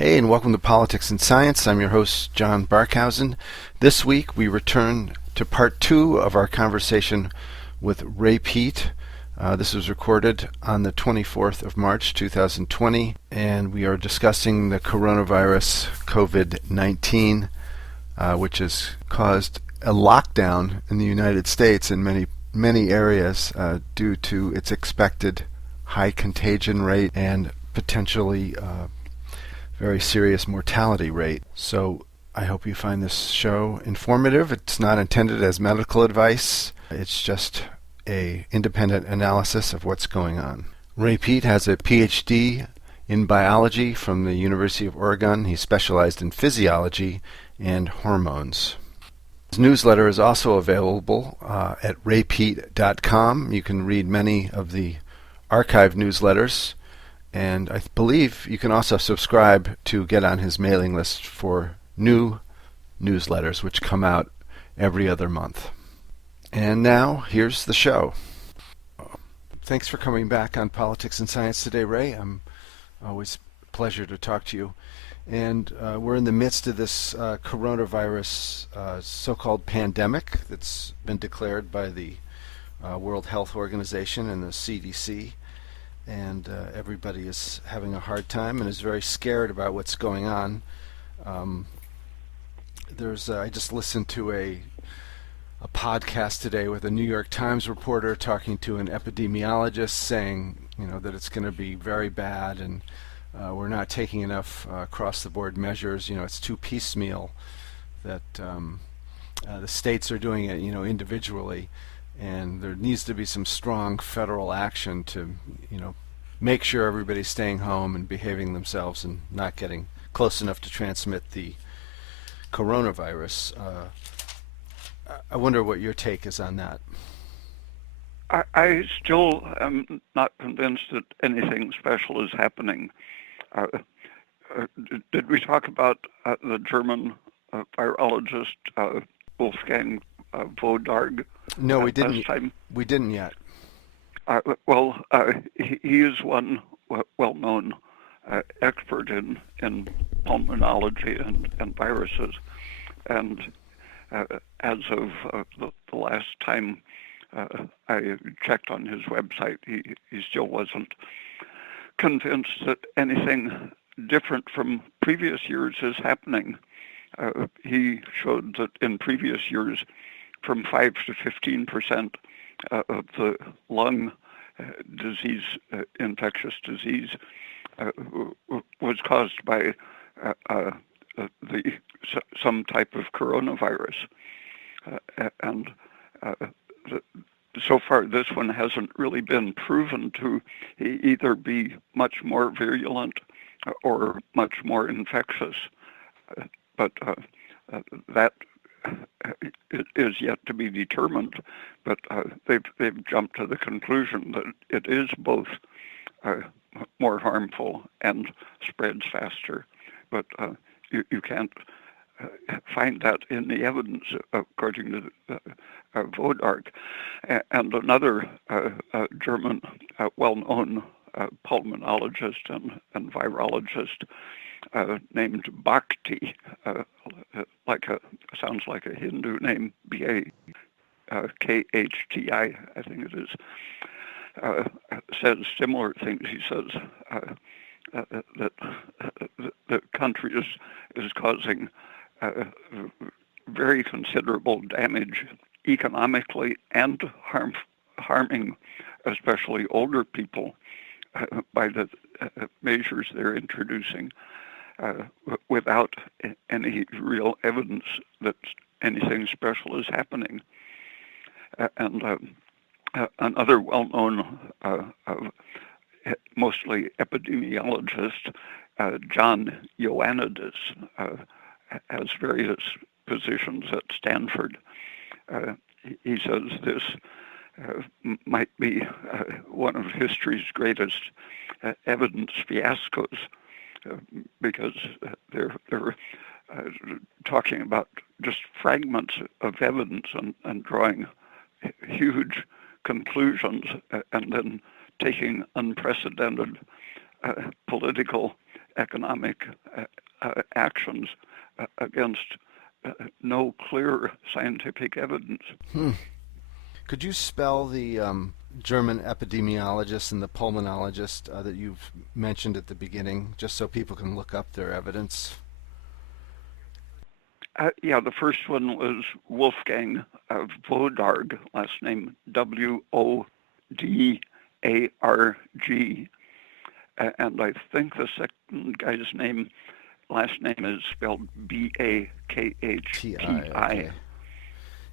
Hey, and welcome to Politics and Science. I'm your host, John Barkhausen. This week, we return to part two of our conversation with Ray Peat. This was recorded on the 24th of March, 2020, and we are discussing the coronavirus COVID-19, which has caused a lockdown in the United States in many areas due to its expected high contagion rate and potentially very serious mortality rate. So I hope you find this show informative. It's not intended as medical advice. It's just a independent analysis of what's going on. Ray Peat has a PhD in biology from the University of Oregon. He specialized in physiology and hormones. His newsletter is also available at raypeat.com. You can read many of the archived newsletters, and I believe you can also subscribe to get on his mailing list for new newsletters, which come out every other month. And now, here's the show. Thanks for coming back on Politics and Science today, Ray. I'm always a pleasure to talk to you. And we're in the midst of this coronavirus so-called pandemic that's been declared by the World Health Organization and the CDC. And everybody is having a hard time and is very scared about what's going on. I just listened to a podcast today with a New York Times reporter talking to an epidemiologist saying, that it's going to be very bad and we're not taking enough across-the-board measures. It's too piecemeal, that the states are doing it, individually. And there needs to be some strong federal action to, make sure everybody's staying home and behaving themselves and not getting close enough to transmit the coronavirus. I wonder what your take is on that. I still am not convinced that anything special is happening. Did we talk about the German virologist Wolfgang Wodarg? No, we didn't. Last time? We didn't yet. He is one well-known expert in pulmonology and viruses, and as of the last time I checked on his website, he still wasn't convinced that anything different from previous years is happening. He showed that in previous years, from 5 to 15% of the lung disease, infectious disease, was caused by some type of coronavirus. So far, this one hasn't really been proven to either be much more virulent or much more infectious. But that is yet to be determined. But they've jumped to the conclusion that it is both more harmful and spreads faster. But you can't find that in the evidence, according to Wodarg. And another German well-known pulmonologist and virologist named Bhakti, sounds like a Hindu name, Bhkti, I think it is, says similar things. He says that the country is causing very considerable damage economically and harming especially older people by the measures they're introducing, without any real evidence that anything special is happening. And another well-known, mostly epidemiologist, John Ioannidis, has various positions at Stanford. He says this might be one of history's greatest evidence fiascos, because they're talking about just fragments of evidence and drawing huge conclusions, and then taking unprecedented political economic actions against no clear scientific evidence. Could you spell the German epidemiologist and the pulmonologist that you've mentioned at the beginning, just so people can look up their evidence? Yeah, the first one was Wolfgang Wodarg, last name Wodarg, and I think the second guy's last name is spelled Bakhti. Okay.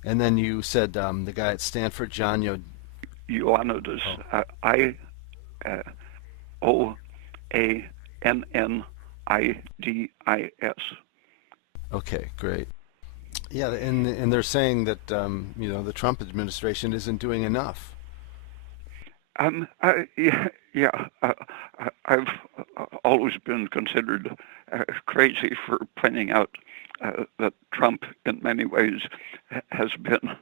And then you said the guy at Stanford, John Ioannidis, Ioannidis. Okay, great. Yeah, and they're saying that the Trump administration isn't doing enough. I've always been considered crazy for pointing out that Trump, in many ways, has been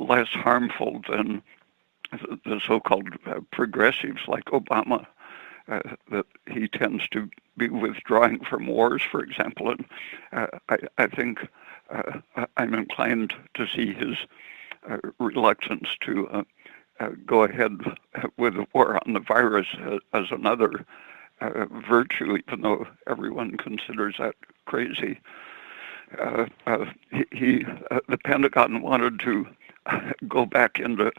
less harmful than the so-called progressives like Obama, that he tends to be withdrawing from wars, for example. And I think I'm inclined to see his reluctance to go ahead with the war on the virus as another virtue, even though everyone considers that crazy. The Pentagon wanted to go back into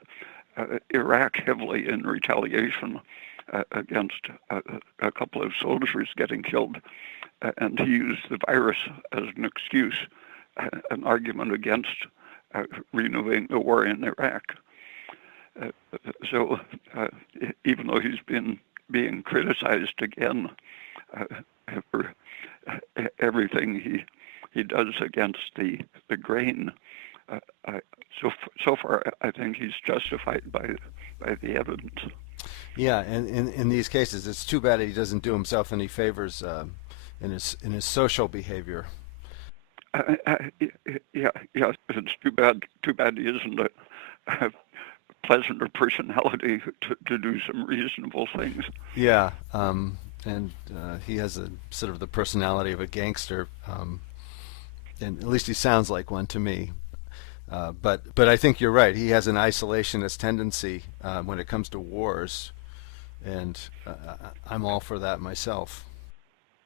Iraq heavily in retaliation against a couple of soldiers getting killed, and he used the virus as an excuse, an argument against renewing the war in Iraq. So even though he's been being criticized again for everything he does against the grain, so far I think he's justified by the evidence. Yeah, and in these cases, it's too bad he doesn't do himself any favors in his social behavior. Yeah, it's too bad he isn't a pleasanter personality to do some reasonable things. Yeah, and he has a sort of the personality of a gangster, and at least he sounds like one to me. But I think you're right. He has an isolationist tendency when it comes to wars, and I'm all for that myself.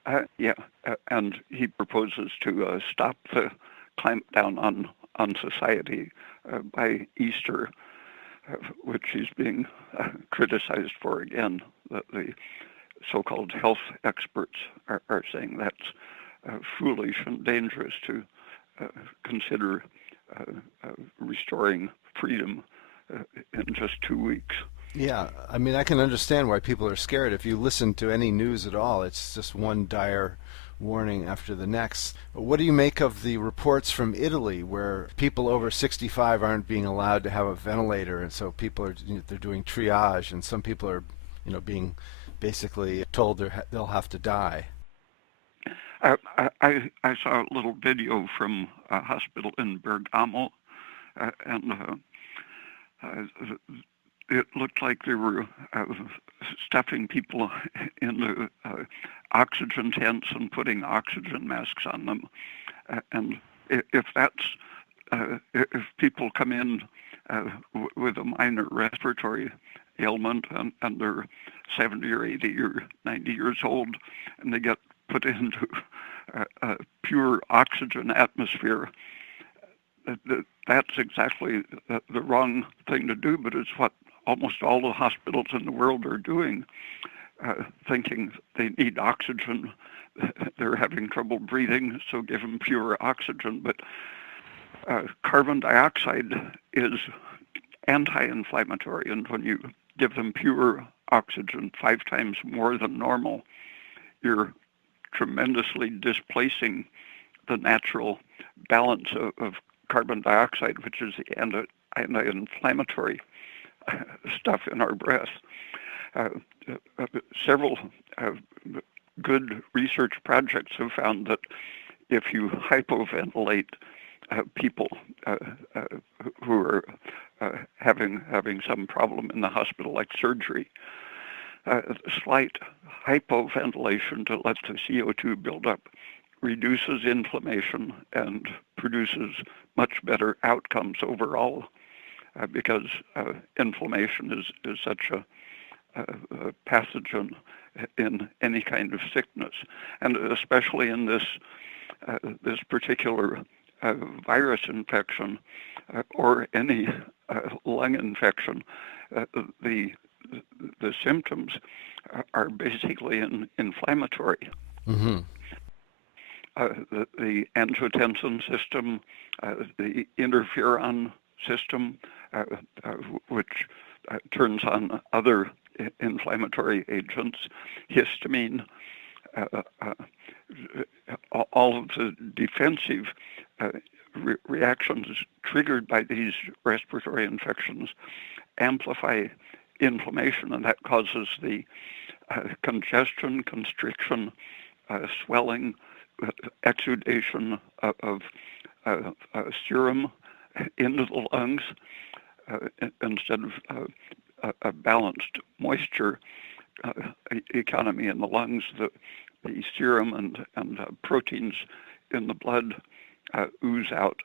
And he proposes to stop the clamp down on society by Easter, which he's being criticized for again. The so-called health experts are saying that's foolish and dangerous to consider restoring freedom in just 2 weeks. Yeah, I mean, I can understand why people are scared. If you listen to any news at all, it's just one dire warning after the next. What do you make of the reports from Italy where people over 65 aren't being allowed to have a ventilator, and so people are they're doing triage, and some people are being basically told they'll have to die? I saw a little video from a hospital in Bergamo, and it looked like they were stuffing people into oxygen tents and putting oxygen masks on them. And if people come in with a minor respiratory ailment and they're 70 or 80 or 90 years old, and they get put into a pure oxygen atmosphere, that's exactly the wrong thing to do, but it's what almost all the hospitals in the world are doing, thinking they need oxygen. They're having trouble breathing, so give them pure oxygen. But carbon dioxide is anti-inflammatory, and when you give them pure oxygen 5 times more than normal, you're tremendously displacing the natural balance of carbon dioxide, which is the anti-inflammatory stuff in our breath. Several good research projects have found that if you hypoventilate people who are having some problem in the hospital, like surgery, slight hypoventilation to let the CO2 build up reduces inflammation and produces much better outcomes overall, because inflammation is such a pathogen in any kind of sickness, and especially in this particular virus infection or any lung infection. The symptoms are basically inflammatory. Mm-hmm. The angiotensin system, the interferon system, which turns on other inflammatory agents, histamine, all of the defensive reactions triggered by these respiratory infections amplify inflammation, and that causes the congestion, constriction, swelling, exudation of serum into the lungs instead of a balanced moisture economy in the lungs. The serum and proteins in the blood ooze out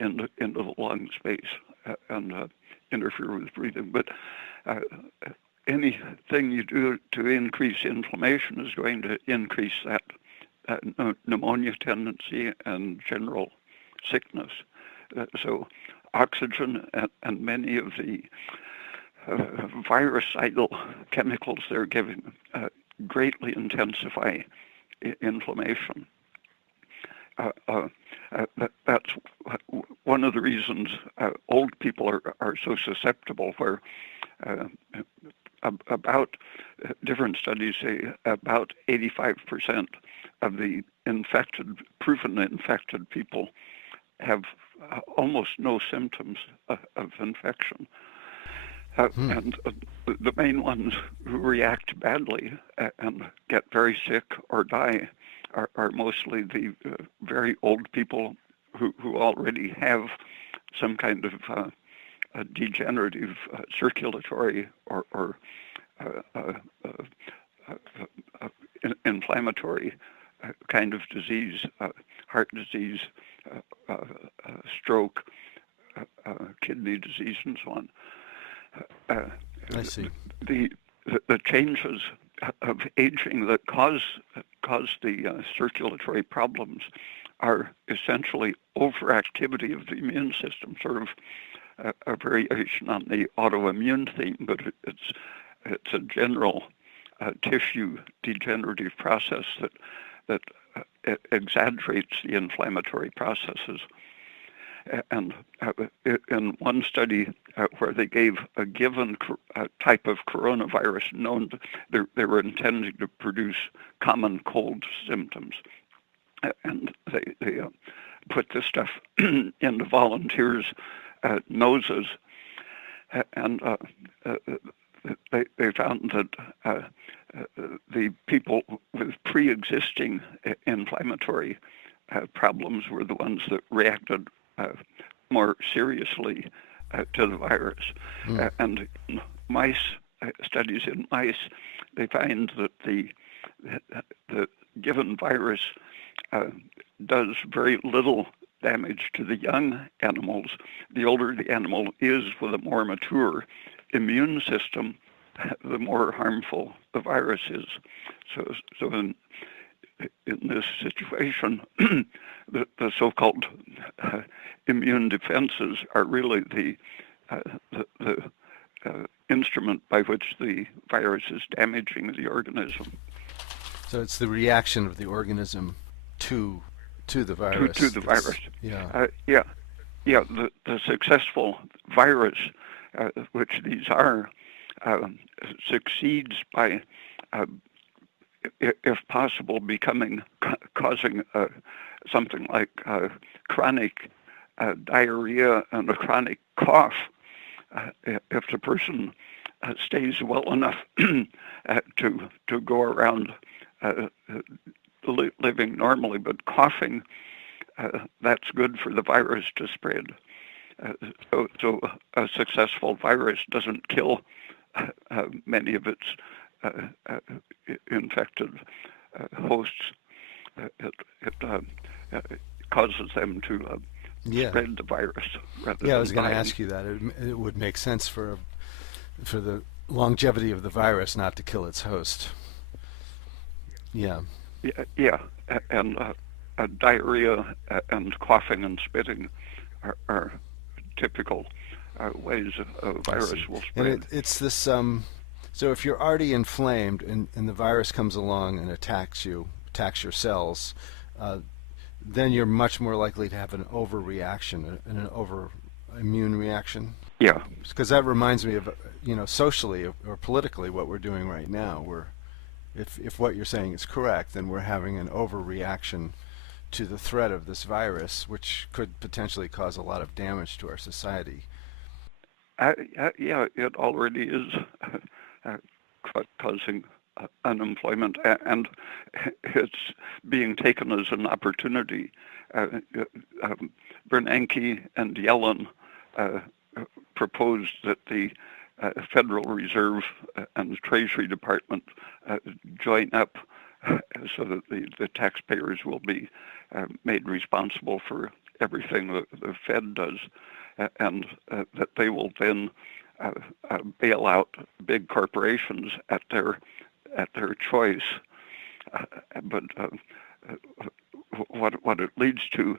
into the lung space and interfere with breathing. But anything you do to increase inflammation is going to increase that pneumonia tendency and general sickness. So oxygen and many of the virucidal chemicals they're giving greatly intensify inflammation. That's one of the reasons old people are so susceptible, where about different studies say about 85% of the proven infected people have almost no symptoms of infection. And the main ones who react badly and get very sick or die are mostly the very old people who already have some kind of a degenerative circulatory or inflammatory kind of disease, heart disease, stroke, kidney disease, and so on. I see. The changes of aging that cause the circulatory problems are essentially overactivity of the immune system, sort of a variation on the autoimmune theme, but it's a general tissue degenerative process that exaggerates the inflammatory processes. And in one study where they gave a given type of coronavirus known, they were intending to produce common cold symptoms, and they put this stuff into volunteers' noses, and they found that the people with pre-existing inflammatory problems were the ones that reacted more seriously to the virus. And in mice, studies in mice, they find that the given virus does very little damage to the young animals. The older the animal is with a more mature immune system, the more harmful the virus is. So in this situation, the so-called immune defenses are really the instrument by which the virus is damaging the organism. So it's the reaction of the organism to the virus. To the virus. Yeah. The successful virus, which these are, succeeds by, if possible, causing something like chronic diarrhea and a chronic cough. If the person stays well enough to go around living normally, but coughing, that's good for the virus to spread. So a successful virus doesn't kill many of its infected hosts, it causes them to Yeah. spread the virus rather Yeah, I than was going to dying. ask you that. It would make sense for the longevity of the virus not to kill its host. Yeah. Yeah, and diarrhea and coughing and spitting are typical ways a I virus see. will And spread. it's this so if you're already inflamed and the virus comes along and attacks your cells, uh, then you're much more likely to have an overreaction, an over immune reaction. Yeah, Because that reminds me of, socially or politically what we're doing right now. If what you're saying is correct, then we're having an overreaction to the threat of this virus, which could potentially cause a lot of damage to our society. yeah, it already is uh, causing unemployment, and it's being taken as an opportunity. Uh, Bernanke and Yellen uh, proposed that the Federal Reserve and the Treasury Department join up so that the taxpayers will be made responsible for everything that the Fed does, and that they will then bail out big corporations at their choice. But what it leads to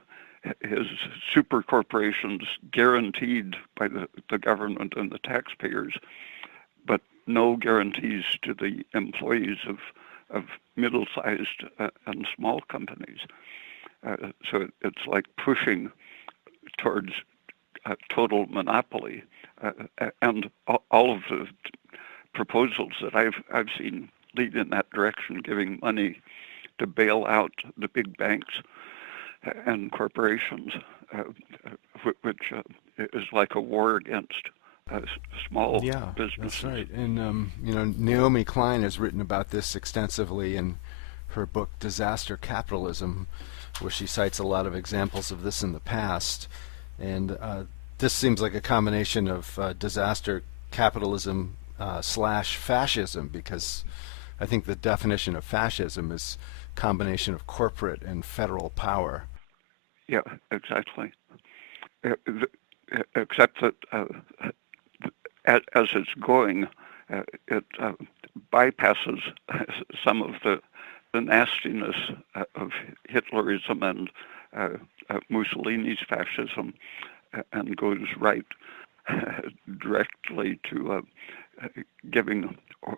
is super corporations guaranteed by the government and the taxpayers, but no guarantees to the employees of middle-sized and small companies. So it's like pushing towards total monopoly, and all of the proposals that I've seen lead in that direction, giving money to bail out the big banks and corporations, which is like a war against small Yeah, that's businesses. right. And Naomi Klein has written about this extensively in her book Disaster Capitalism, where she cites a lot of examples of this in the past. And this seems like a combination of disaster capitalism slash fascism, because I think the definition of fascism is combination of corporate and federal power. Yeah, exactly. Except that as it's going, it bypasses some of the nastiness of Hitlerism and Mussolini's fascism, and goes right directly to giving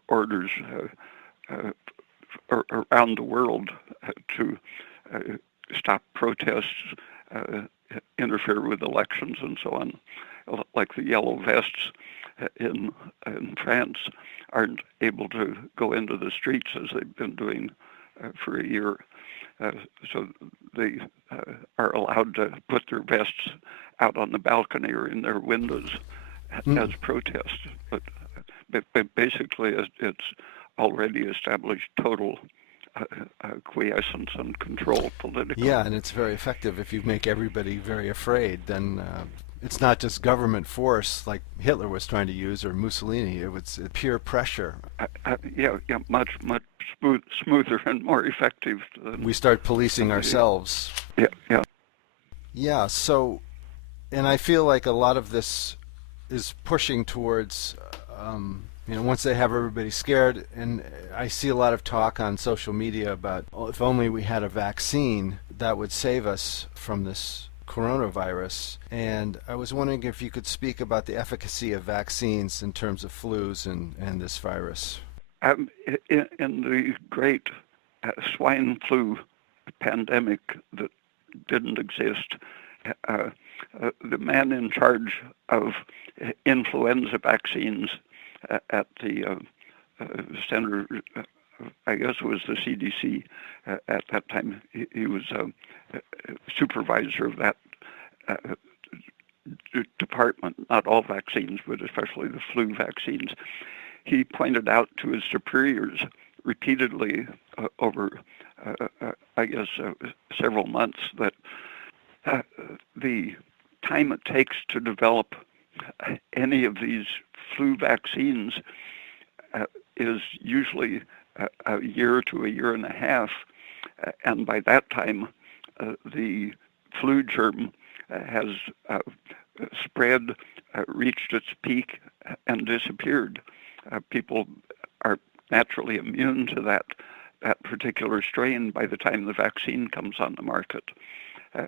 orders around the world to stop protests, interfere with elections, and so on. Like the yellow vests in France aren't able to go into the streets as they've been doing for a year. So they are allowed to put their vests out on the balcony or in their windows as protest. But basically, it's already established total quiescence and control politically. Yeah, and it's very effective. If you make everybody very afraid, then it's not just government force like Hitler was trying to use or Mussolini. It was pure pressure. Yeah, much smoother and more effective than We start policing the, ourselves. yeah. Yeah, so, and I feel like a lot of this is pushing towards, once they have everybody scared, and I see a lot of talk on social media about, oh, if only we had a vaccine that would save us from this coronavirus. And I was wondering if you could speak about the efficacy of vaccines in terms of flus and this virus. In the great swine flu pandemic that didn't exist, the man in charge of influenza vaccines at the center, I guess it was the CDC at that time. He was supervisor of that department, not all vaccines, but especially the flu vaccines. He pointed out to his superiors repeatedly over, I guess, several months that the time it takes to develop any of these flu vaccines is usually a year to a year and a half, and by that time, the flu germ has spread, reached its peak, and disappeared. People are naturally immune to that particular strain by the time the vaccine comes on the market.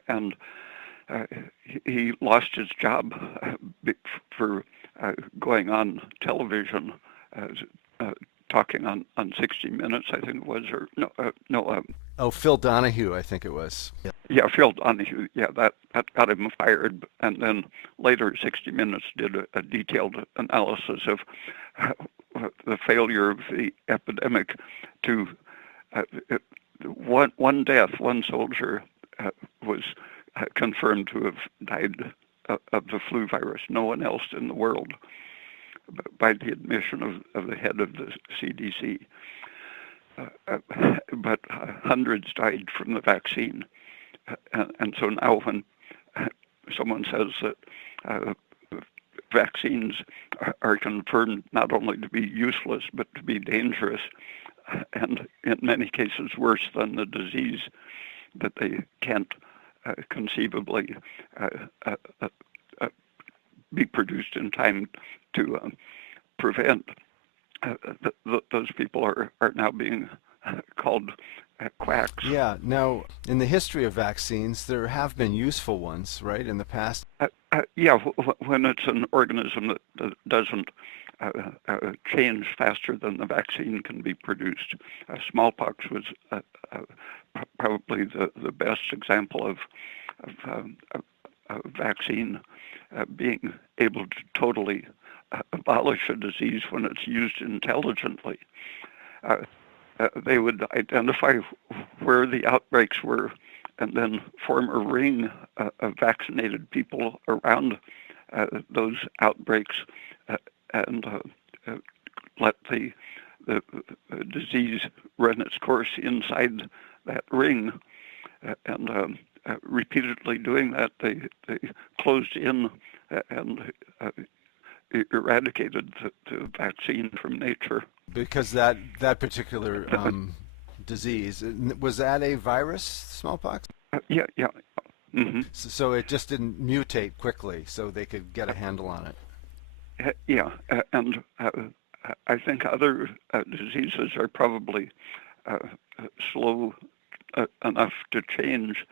And he lost his job for going on television, talking on 60 Minutes, I think it was, or Phil Donahue, I think it was. Yeah, Phil Donahue. Yeah, that got him fired. And then later, 60 Minutes did a detailed analysis of the failure of the epidemic to one death, one soldier was confirmed to have died of the flu virus. No one else in the world, by the admission of the head of the CDC. But hundreds died from the vaccine. And so now when someone says that vaccines are confirmed not only to be useless, but to be dangerous, and in many cases worse than the disease, that they can't conceivably be produced in time to prevent, those people are now being called quacks. Yeah. Now, in the history of vaccines, there have been useful ones, right, in the past? Yeah, when it's an organism that doesn't change faster than the vaccine can be produced. Smallpox was probably the best example of a vaccine being able to totally abolish a disease when it's used intelligently. They would identify where the outbreaks were and then form a ring of vaccinated people around those outbreaks and let the disease run its course inside that ring. And repeatedly doing that, they closed in and eradicated the vaccine from nature. Because that particular disease, was that a virus, smallpox? Yeah. Mm-hmm. So it just didn't mutate quickly, so they could get a handle on it. Yeah, and I think other diseases are probably slow enough to change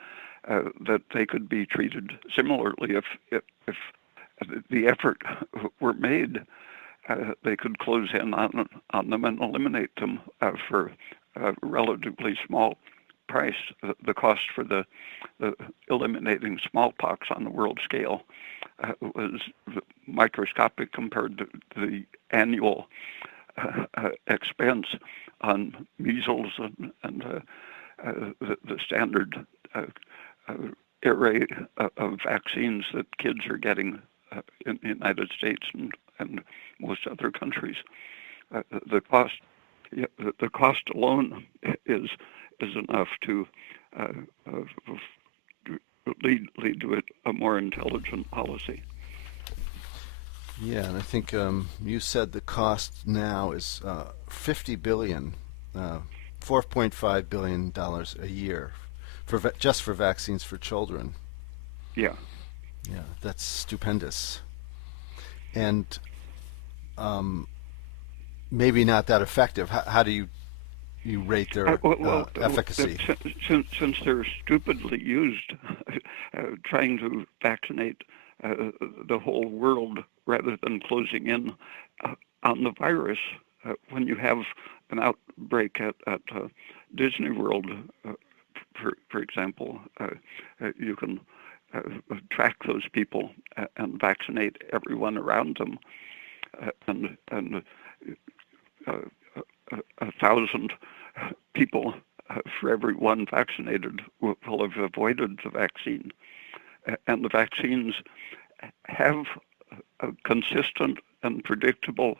that they could be treated similarly if the effort were made. They could close in on them and eliminate them for a relatively small price. The cost for the eliminating smallpox on the world scale was microscopic compared to the annual expense on measles and the standard array of vaccines that kids are getting in the United States and most other countries. The cost alone is enough to lead to a more intelligent policy. Yeah, and I think you said the cost now is $50 billion, $4.5 billion a year for just for vaccines for children. Yeah. Yeah, that's stupendous. And maybe not that effective. How do you rate their efficacy? Since they're stupidly used, trying to vaccinate the whole world rather than closing in on the virus. When you have an outbreak at Disney World, for example, you can track those people and vaccinate everyone around them, and 1,000 people for every one vaccinated will have avoided the vaccine. And the vaccines have a consistent and predictable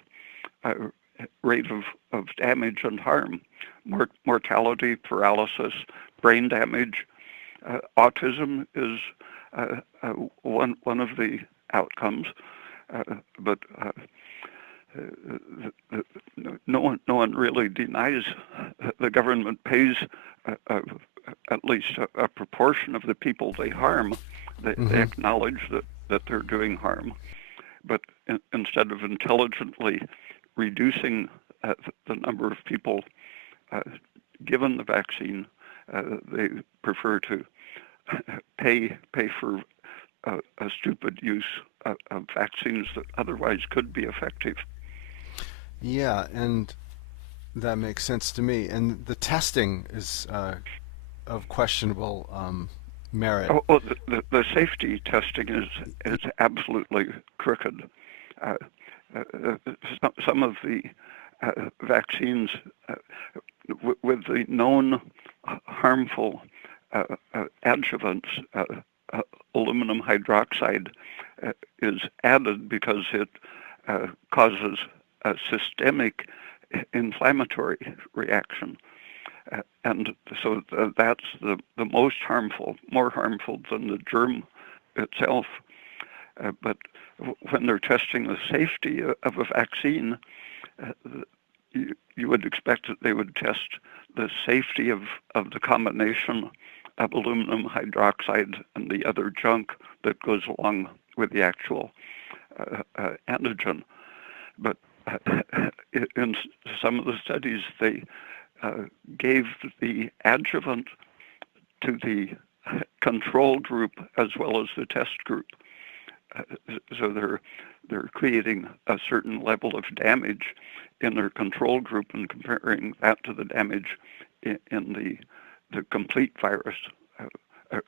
rate of damage and harm, mortality, paralysis, brain damage. Autism is one of the outcomes, but no one really denies the government pays at least a proportion of the people they harm. They acknowledge that they're doing harm, but instead of intelligently reducing the number of people given the vaccine, they prefer to pay for a stupid use of vaccines that otherwise could be effective. Yeah, and that makes sense to me. And the testing is of questionable merit. The safety testing is absolutely crooked. Some of the vaccines with the known harmful adjuvants, aluminum hydroxide is added because it causes a systemic inflammatory reaction. And so that's the most harmful, more harmful than the germ itself. But when they're testing the safety of a vaccine, you would expect that they would test the safety of the combination of aluminum hydroxide and the other junk that goes along with the actual antigen. But in some of the studies, they gave the adjuvant to the control group as well as the test group. So they're creating a certain level of damage in their control group and comparing that to the damage in the complete virus,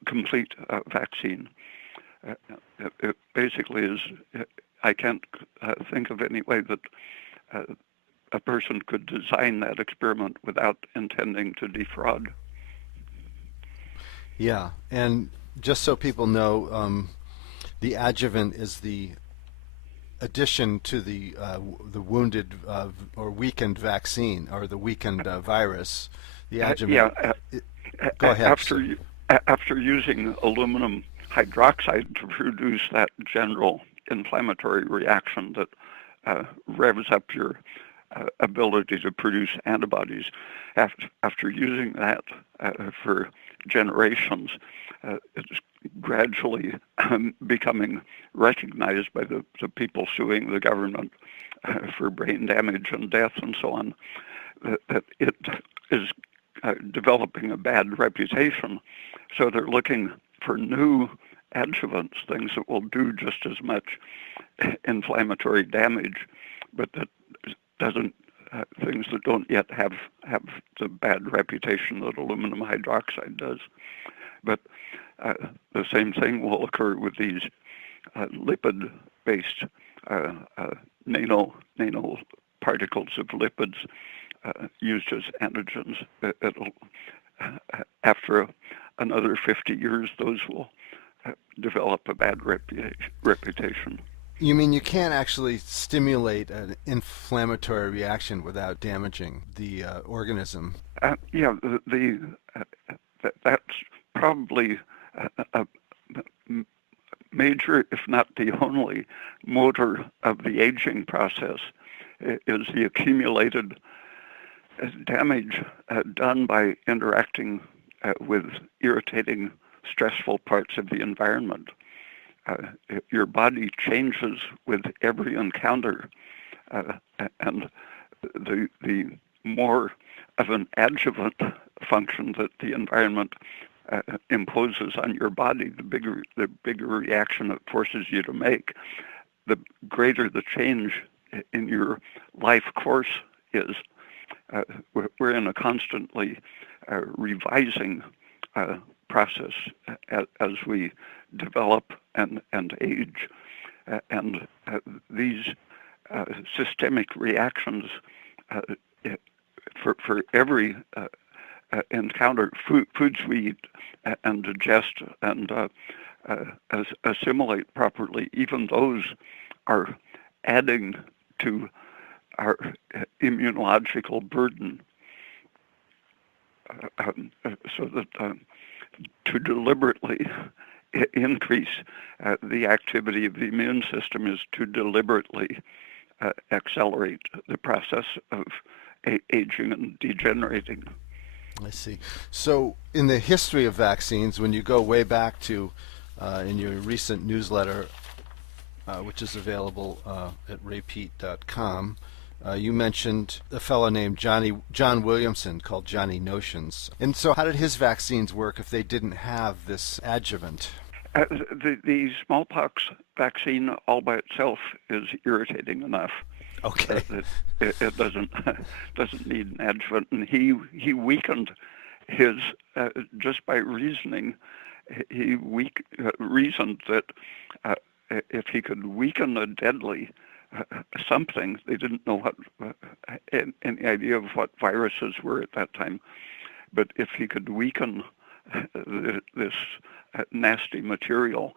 complete vaccine. It basically is, I can't think of any way that a person could design that experiment without intending to defraud. Yeah, and just so people know, the adjuvant is the addition to the wounded or weakened vaccine or the weakened virus. The adjuvant. Go ahead. After using aluminum hydroxide to produce that general inflammatory reaction that revs up your ability to produce antibodies, after using that for generations, it's gradually becoming recognized by the people suing the government for brain damage and death and so on, that it is developing a bad reputation. So they're looking for new adjuvants, things that will do just as much inflammatory damage, but that doesn't things that don't yet have the bad reputation that aluminum hydroxide does. But the same thing will occur with these lipid-based nano particles of lipids used as antigens. After another 50 years, those will develop a bad reputation. You mean you can't actually stimulate an inflammatory reaction without damaging the organism? Yeah, that's probably a major, if not the only, motor of the aging process, is the accumulated damage done by interacting with irritating, stressful parts of the environment. Your body changes with every encounter, and the more of an adjuvant function that the environment imposes on your body, the bigger reaction it forces you to make, the greater the change in your life course is. We're in a constantly revising process as we develop and age, and these systemic reactions for every encounter, foods we eat and digest and assimilate properly, even those are adding to our immunological burden, so that to deliberately increase the activity of the immune system is to deliberately accelerate the process of aging and degenerating. I see. So, in the history of vaccines, when you go way back to in your recent newsletter, which is available at raypeat.com, you mentioned a fellow named John Williamson called Johnny Notions. And so, how did his vaccines work if they didn't have this adjuvant? The smallpox vaccine all by itself is irritating enough. Okay. It doesn't need an adjuvant, and he weakened his just by reasoning. He reasoned that if he could weaken a deadly something, they didn't know what any idea of what viruses were at that time, but if he could weaken this nasty material,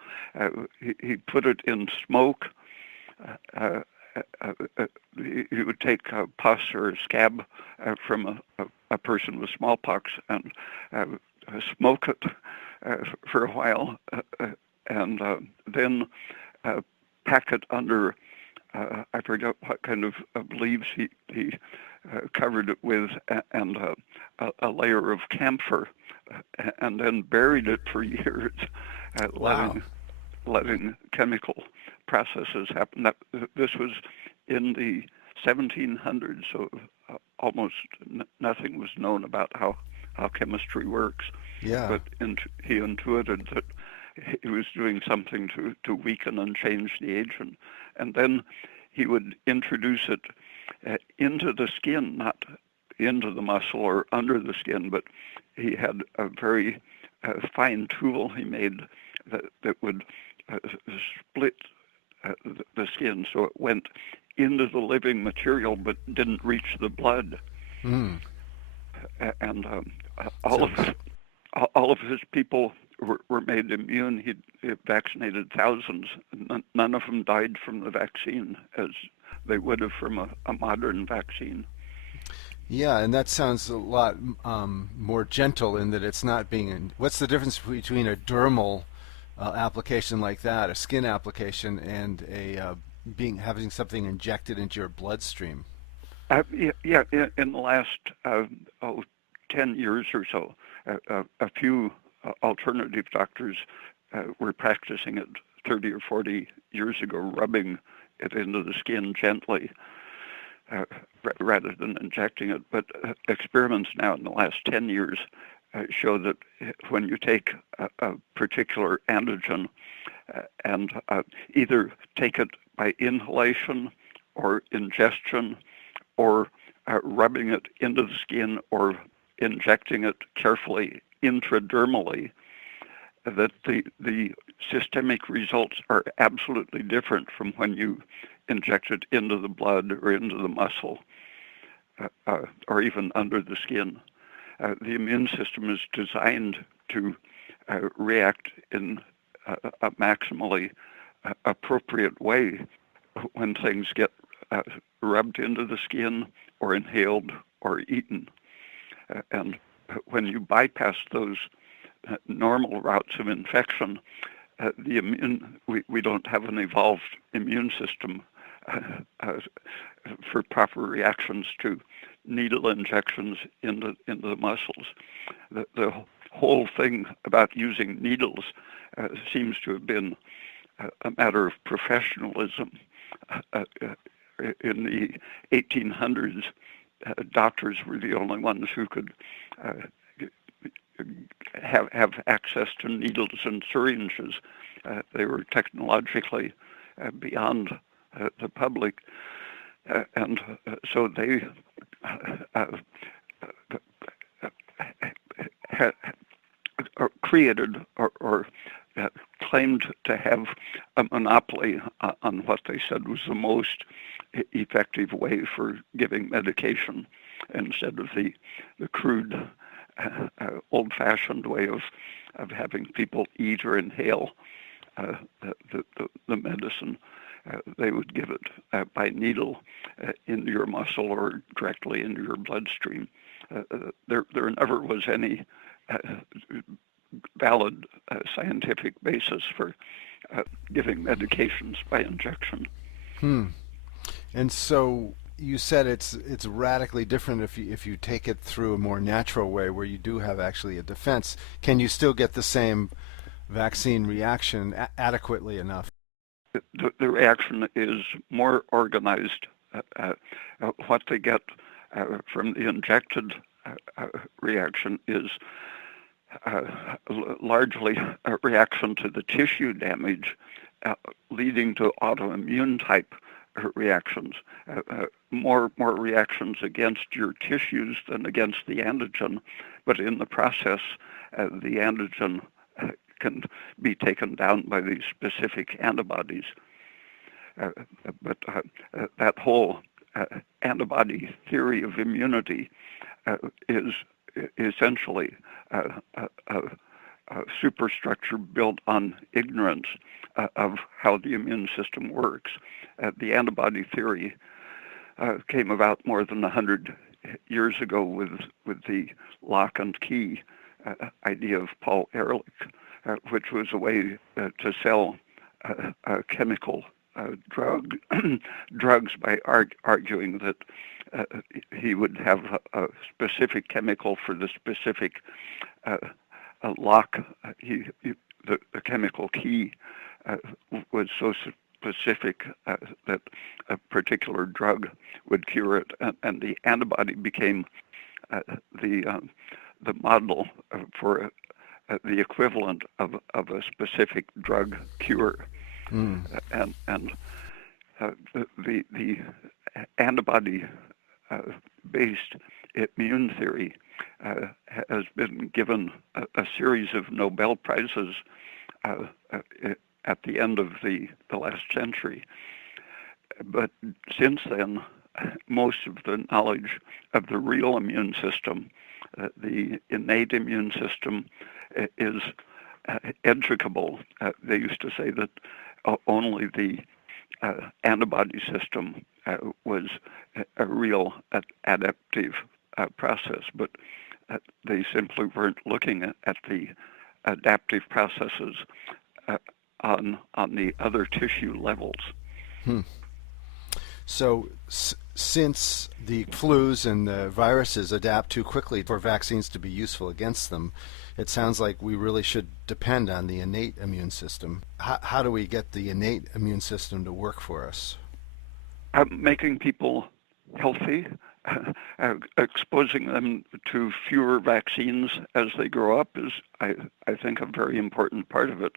he put it in smoke. He would take pus or a scab from a person with smallpox and smoke it for a while, and then pack it under, I forget what kind of leaves he covered it with, and a layer of camphor, and then buried it for years, Wow. letting chemical processes happen. This was in the 1700s, so almost nothing was known about how chemistry works. Yeah. But he intuited that he was doing something to weaken and change the agent. And then he would introduce it into the skin, not into the muscle or under the skin, but he had a very fine tool he made that would split the skin so it went into the living material but didn't reach the blood. Mm. And all of his people were made immune. He vaccinated thousands. None of them died from the vaccine as they would have from a modern vaccine. Yeah, and that sounds a lot more gentle in that it's not being. What's the difference between a dermal application like that, a skin application, and a having something injected into your bloodstream? Yeah, in the last 10 years or so, a few alternative doctors were practicing it 30 or 40 years ago, rubbing it into the skin gently rather than injecting it. But experiments now in the last 10 years show that when you take a particular antigen and either take it by inhalation or ingestion or rubbing it into the skin or injecting it carefully intradermally, that the systemic results are absolutely different from when you inject it into the blood or into the muscle or even under the skin. The immune system is designed to react in a maximally appropriate way when things get rubbed into the skin or inhaled or eaten. And when you bypass those normal routes of infection, we don't have an evolved immune system for proper reactions to needle injections into the muscles. The whole thing about using needles seems to have been a matter of professionalism. In the 1800s, doctors were the only ones who could have access to needles and syringes. They were technologically beyond the public, and so they created or claimed to have a monopoly on what they said was the most effective way for giving medication instead of the crude, old-fashioned way of having people eat or inhale the medicine. They would give it by needle into your muscle or directly into your bloodstream. There never was any valid scientific basis for giving medications by injection. Hmm. And so you said it's radically different if you take it through a more natural way where you do have actually a defense. Can you still get the same vaccine reaction adequately enough? The reaction is more organized. What they get from the injected reaction is largely a reaction to the tissue damage, leading to autoimmune type reactions, more reactions against your tissues than against the antigen, but in the process, the antigen can be taken down by these specific antibodies. But that whole antibody theory of immunity is essentially a superstructure built on ignorance of how the immune system works. The antibody theory came about more than 100 years ago with the lock and key idea of Paul Ehrlich, which was a way to sell chemical drugs by arguing that he would have a specific chemical for the specific lock. The chemical key was so specific that a particular drug would cure it, and the antibody became the model for the equivalent of a specific drug cure. And the antibody based immune theory has been given a series of Nobel Prizes at the end of the last century. But since then, most of the knowledge of the real immune system, the innate immune system, is educable. They used to say that only the antibody system was a real adaptive process, but they simply weren't looking at the adaptive processes on the other tissue levels. So since the flus and the viruses adapt too quickly for vaccines to be useful against them, it sounds like we really should depend on the innate immune system. How do we get the innate immune system to work for us? Making people healthy, exposing them to fewer vaccines as they grow up is, I think, a very important part of it.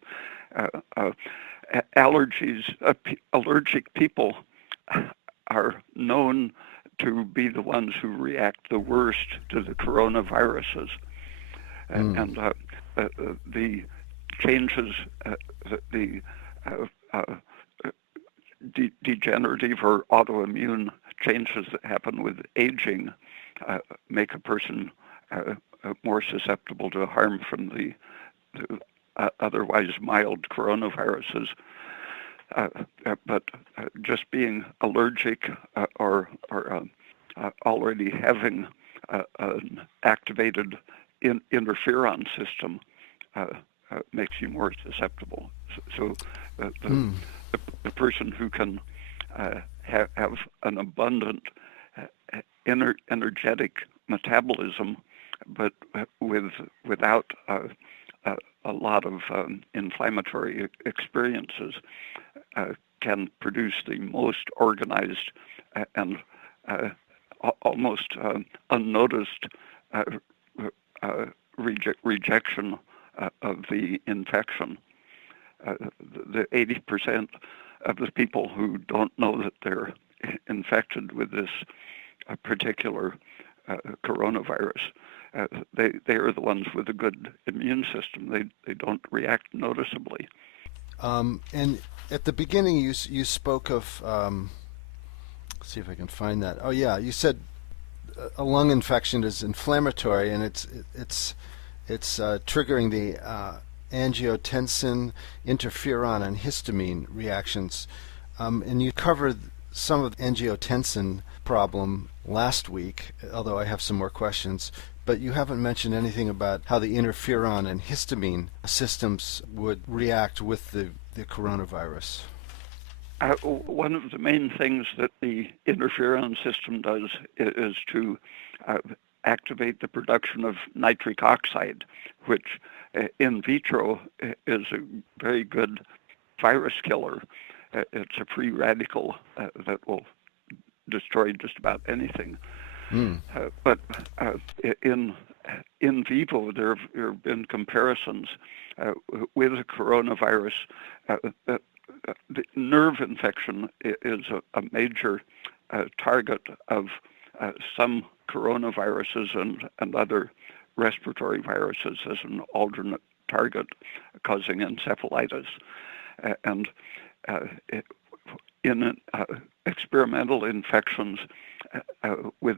Allergic people are known to be the ones who react the worst to the coronaviruses. And the changes, the degenerative or autoimmune changes that happen with aging make a person more susceptible to harm from the otherwise mild coronaviruses. But just being allergic or already having an activated interferon system makes you more susceptible. So the person who can have an abundant energetic metabolism, but without a lot of inflammatory experiences, can produce the most organized and almost unnoticed rejection of the infection. The 80% of the people who don't know that they're infected with this particular coronavirus, they are the ones with a good immune system. They don't react noticeably. And at the beginning, you spoke of, let's see if I can find that. Oh yeah, you said a lung infection is inflammatory, and it's triggering the angiotensin, interferon, and histamine reactions. And you covered some of the angiotensin problem last week, although I have some more questions. But you haven't mentioned anything about how the interferon and histamine systems would react with the coronavirus. One of the main things that the interferon system does is to activate the production of nitric oxide, which in vitro is a very good virus killer. It's a free radical that will destroy just about anything. Mm. But in vivo, there have been comparisons with the coronavirus. The nerve infection is a major target of some coronaviruses and other respiratory viruses as an alternate target causing encephalitis. And in experimental infections with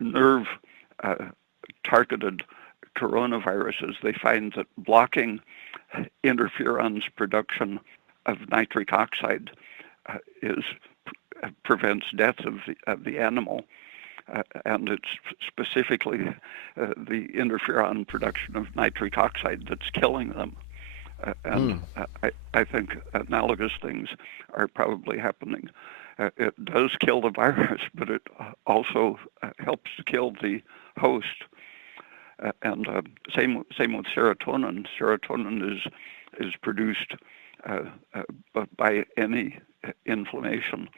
nerve targeted coronaviruses, they find that blocking interferon's production of nitric oxide prevents death of the animal, and it's specifically the interferon production of nitric oxide that's killing them. I think analogous things are probably happening. It does kill the virus, but it also helps to kill the host. And same with serotonin. Serotonin is produced by any inflammation,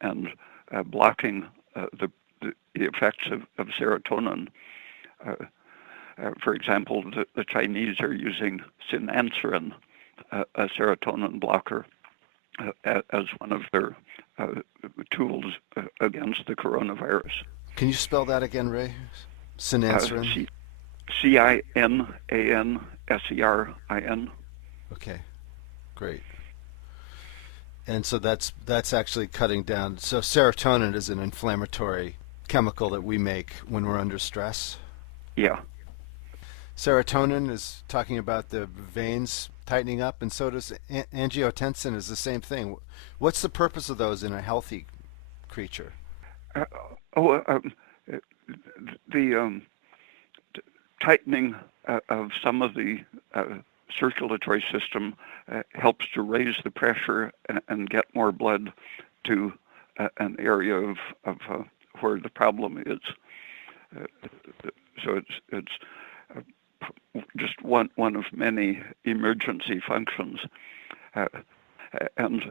and blocking the effects of serotonin. For example, the Chinese are using sinanserin, a serotonin blocker, as one of their tools against the coronavirus. Can you spell that again, Ray? Sinanserin? Cinanserin. Okay, great. And so that's actually cutting down. So serotonin is an inflammatory chemical that we make when we're under stress. Yeah. Serotonin is talking about the veins tightening up, and so does angiotensin is the same thing. What's the purpose of those in a healthy creature? The tightening of some of the circulatory system helps to raise the pressure and get more blood to an area of where the problem is. So it's just one of many emergency functions. And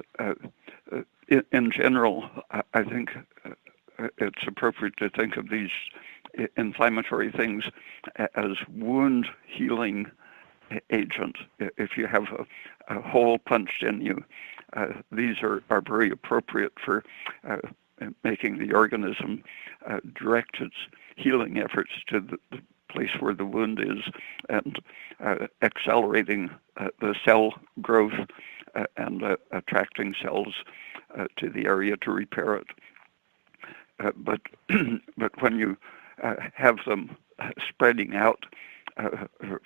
in general, I think it's appropriate to think of these inflammatory things as wound healing agents. If you have a hole punched in you, these are very appropriate for making the organism direct its healing efforts to the place where the wound is, and accelerating the cell growth and attracting cells to the area to repair it. But when you have them spreading out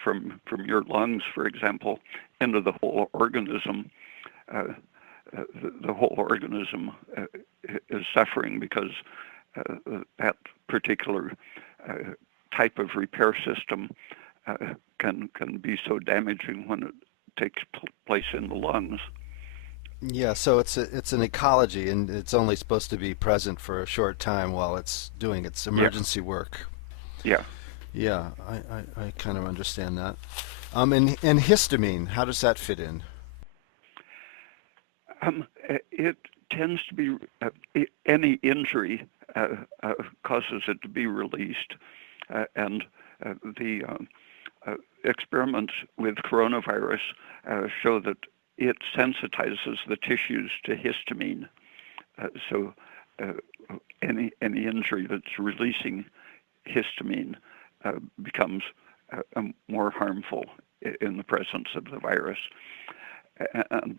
from your lungs, for example, into the whole organism, the whole organism is suffering because that particular type of repair system can be so damaging when it takes place in the lungs. Yeah, so it's an ecology, and it's only supposed to be present for a short time while it's doing its emergency work. Yeah. Yeah, I kind of understand that. And histamine, how does that fit in? It tends to be any injury causes it to be released, and the experiments with coronavirus show that it sensitizes the tissues to histamine. So any injury that's releasing histamine becomes more harmful in the presence of the virus. And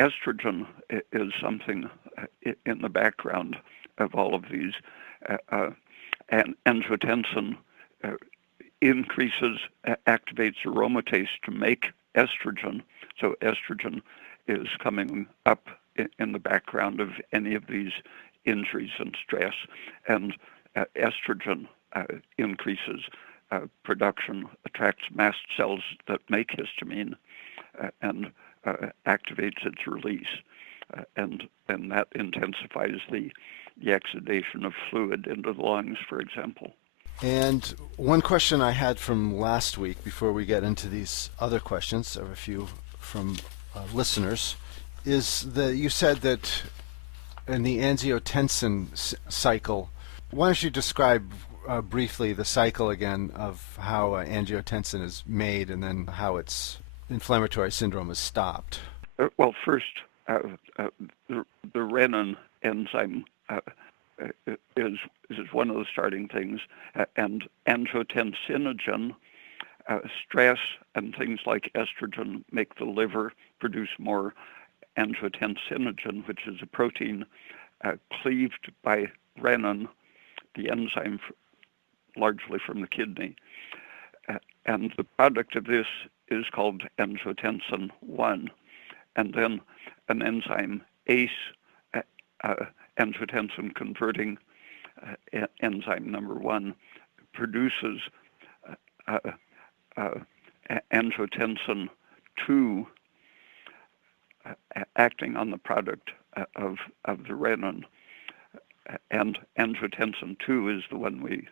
estrogen is something in the background of all of these. And angiotensin activates aromatase to make estrogen. So estrogen is coming up in the background of any of these injuries and stress. And estrogen increases production, attracts mast cells that make histamine, and activates its release, and that intensifies the exudation of fluid into the lungs, for example. And one question I had from last week, before we get into these other questions, of a few from listeners, is that you said that in the angiotensin cycle, why don't you describe briefly the cycle again of how angiotensin is made and then how its inflammatory syndrome is stopped? Well, first, the renin enzyme is one of the starting things, and angiotensinogen, stress and things like estrogen make the liver produce more angiotensinogen, which is a protein cleaved by renin, the enzyme largely from the kidney. And the product of this is called angiotensin 1. And then an enzyme, ACE, angiotensin converting enzyme number 1, produces angiotensin 2 acting on the product of the renin. And angiotensin 2 is the one we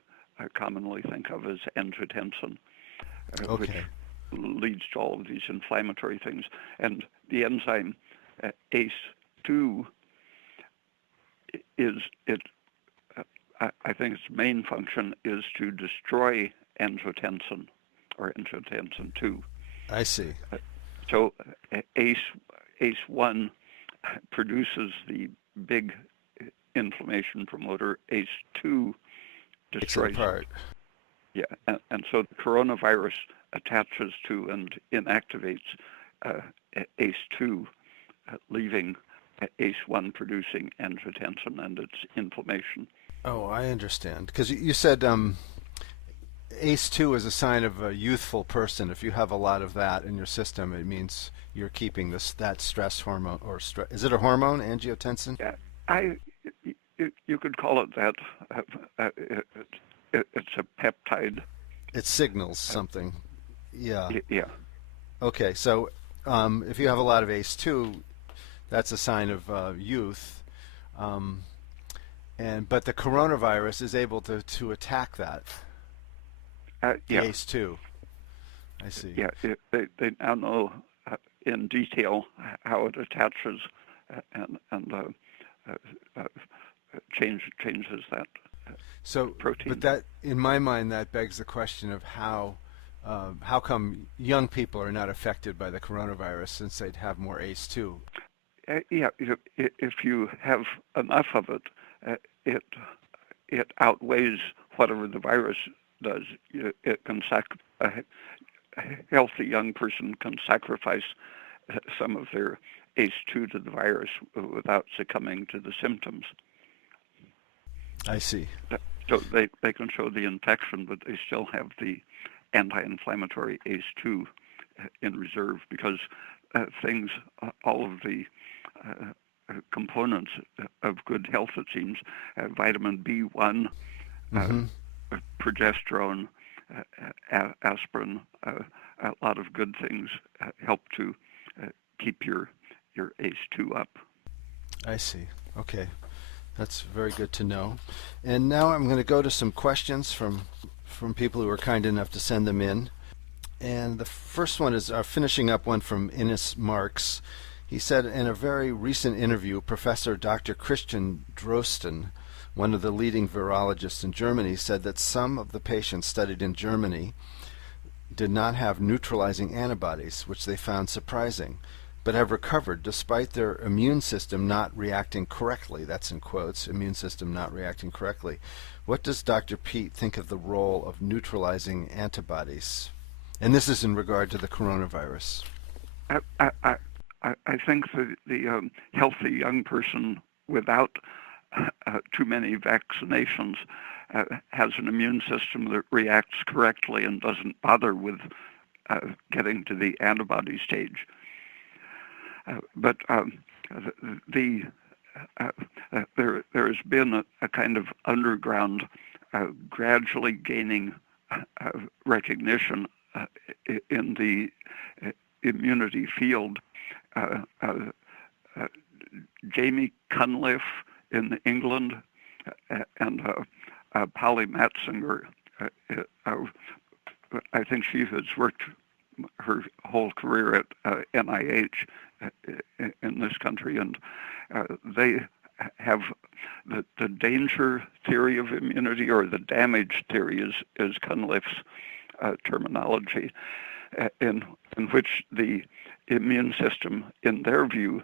commonly think of as angiotensin, which leads to all of these inflammatory things. And the enzyme ACE2 I think its main function is to destroy angiotensin, or angiotensin 2. I see. So ACE1 produces the big inflammation promoter. ACE2 destroys it. Yeah, and so the coronavirus attaches to and inactivates ACE2, leaving ACE1 producing angiotensin and its inflammation. Oh, I understand. Because you said ACE2 is a sign of a youthful person. If you have a lot of that in your system, it means you're keeping that stress hormone, or is it a hormone, angiotensin? Yeah, you could call it that. It's a peptide. It signals something. Yeah. Yeah. Okay, so if you have a lot of ACE2, that's a sign of youth. But the coronavirus is able to attack that. Yeah. ACE2. I see. Yeah, they now know in detail how it attaches and changes that protein. But that, in my mind, that begs the question of how come young people are not affected by the coronavirus since they'd have more ACE2? Yeah, if you have enough of it, it outweighs whatever the virus does. It can a healthy young person can sacrifice some of their ACE2 to the virus without succumbing to the symptoms. I see. So they can show the infection, but they still have the anti-inflammatory ACE2 in reserve, because all of the components of good health, it seems, vitamin B1, progesterone, aspirin, a lot of good things help to keep your ACE2 up. I see. Okay. That's very good to know. And now I'm going to go to some questions from people who were kind enough to send them in. And the first one is finishing up one from Ines Marks. He said, in a very recent interview, Professor Dr. Christian Drosten, one of the leading virologists in Germany, said that some of the patients studied in Germany did not have neutralizing antibodies, which they found surprising, but have recovered despite their immune system not reacting correctly. That's in quotes, immune system not reacting correctly. What does Dr. Peat think of the role of neutralizing antibodies? And this is in regard to the coronavirus. I think the healthy young person without too many vaccinations has an immune system that reacts correctly and doesn't bother with getting to the antibody stage. But there has been a kind of underground, gradually gaining recognition in the immunity field uh, uh, uh, Jamie Cunliffe in England, and Polly Matzinger. I think she has worked her whole career at NIH in this country, and they have the danger theory of immunity, or the damage theory is Cunliffe's terminology, in which the immune system, in their view,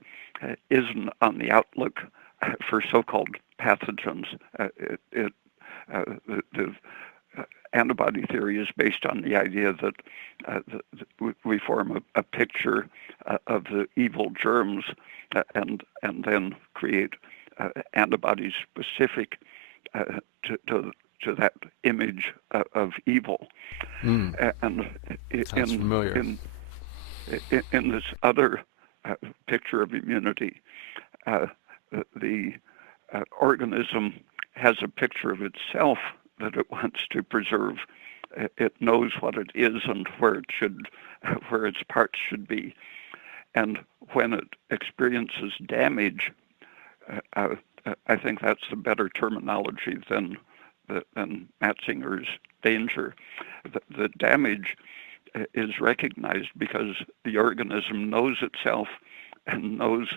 isn't on the outlook for so-called pathogens. The antibody theory is based on the idea that we form a picture of the evil germs and then create antibodies specific to that image of evil. And Sounds familiar. in this other picture of immunity, the organism has a picture of itself that it wants to preserve. It knows what it is and where its parts should be. And when it experiences damage, I think that's the better terminology than Matzinger's danger. The damage is recognized because the organism knows itself and knows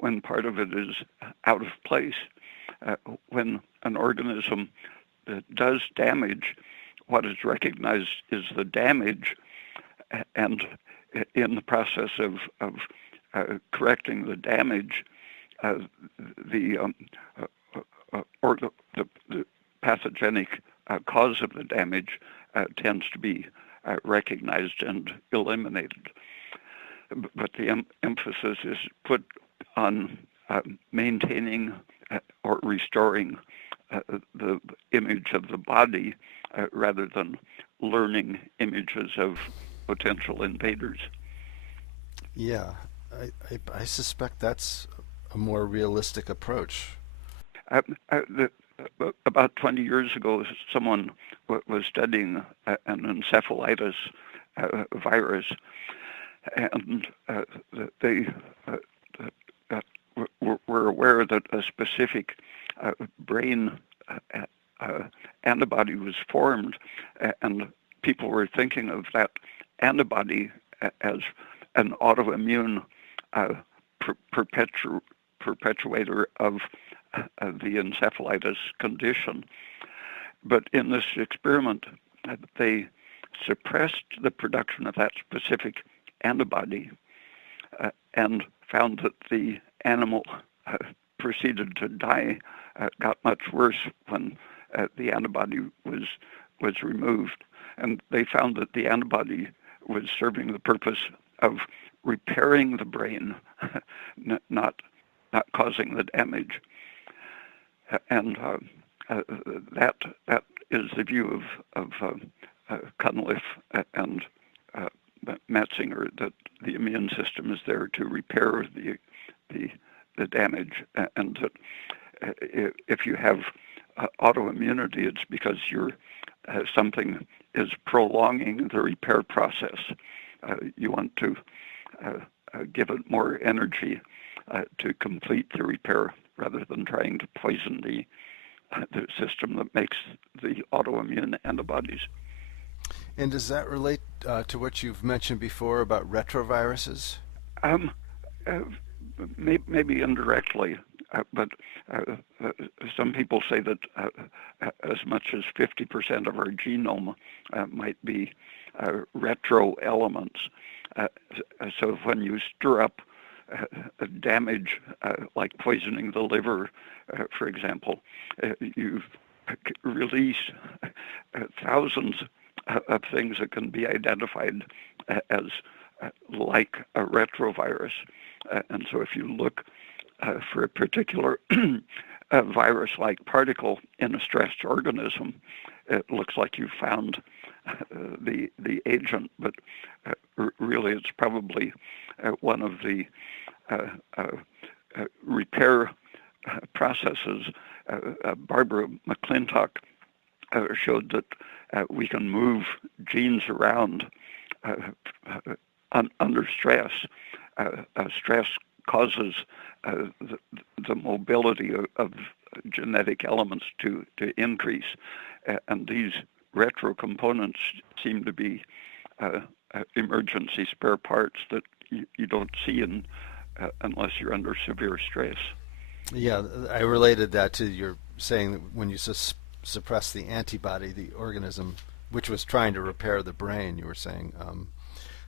when part of it is out of place. When an organism does damage, what is recognized is the damage, and in the process of correcting the damage, the pathogenic cause of the damage tends to be recognized and eliminated. But the emphasis is put on maintaining or restoring the image of the body rather than learning images of potential invaders. Yeah, I suspect that's a more realistic approach. About 20 years ago, someone was studying an encephalitis virus, and they were aware that a specific brain antibody was formed, and people were thinking of that antibody as an autoimmune perpetuator of the encephalitis condition. But in this experiment, they suppressed the production of that specific antibody and found that the animal proceeded to die, got much worse when the antibody was removed. And they found that the antibody was serving the purpose of repairing the brain, not causing the damage. And that is the view of Cunliffe and Matzinger, that the immune system is there to repair the damage, and that if you have autoimmunity, it's because something is prolonging the repair process. You want to give it more energy to complete the repair rather than trying to poison the system that makes the autoimmune antibodies. And does that relate to what you've mentioned before about retroviruses? Maybe indirectly, but some people say that as much as 50% of our genome might be retro elements. So when you stir up damage, like poisoning the liver, for example, you release thousands of things that can be identified as like a retrovirus. And so if you look for a particular virus-like particle in a stressed organism, it looks like you found the agent, but really it's probably one of the repair processes. Barbara McClintock showed that we can move genes around under stress stress causes the mobility of genetic elements to increase, and these retro components seem to be emergency spare parts that you don't see unless you're under severe stress. Yeah, I related that to your saying that when you suppress the antibody, the organism, which was trying to repair the brain, you were saying.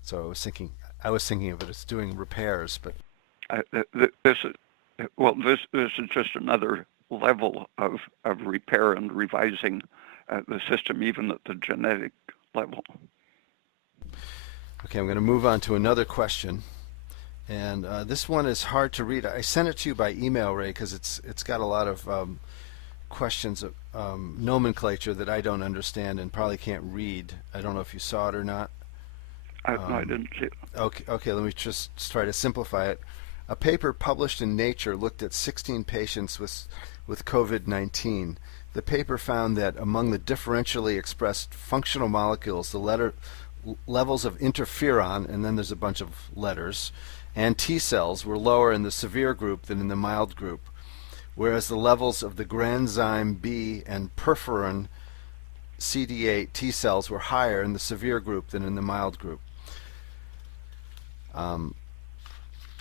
So I was thinking of it as doing repairs, but this is just another level of repair and revising the system, even at the genetic level. Okay, I'm going to move on to another question. And this one is hard to read. I sent it to you by email, Ray, because it's got a lot of questions of nomenclature that I don't understand and probably can't read. I don't know if you saw it or not. No, I didn't see it. Okay, let me just try to simplify it. A paper published in Nature looked at 16 patients with COVID-19. The paper found that among the differentially expressed functional molecules, the levels of interferon, and then there's a bunch of letters, and T cells were lower in the severe group than in the mild group, whereas the levels of the granzyme B and perforin CD8 T cells were higher in the severe group than in the mild group.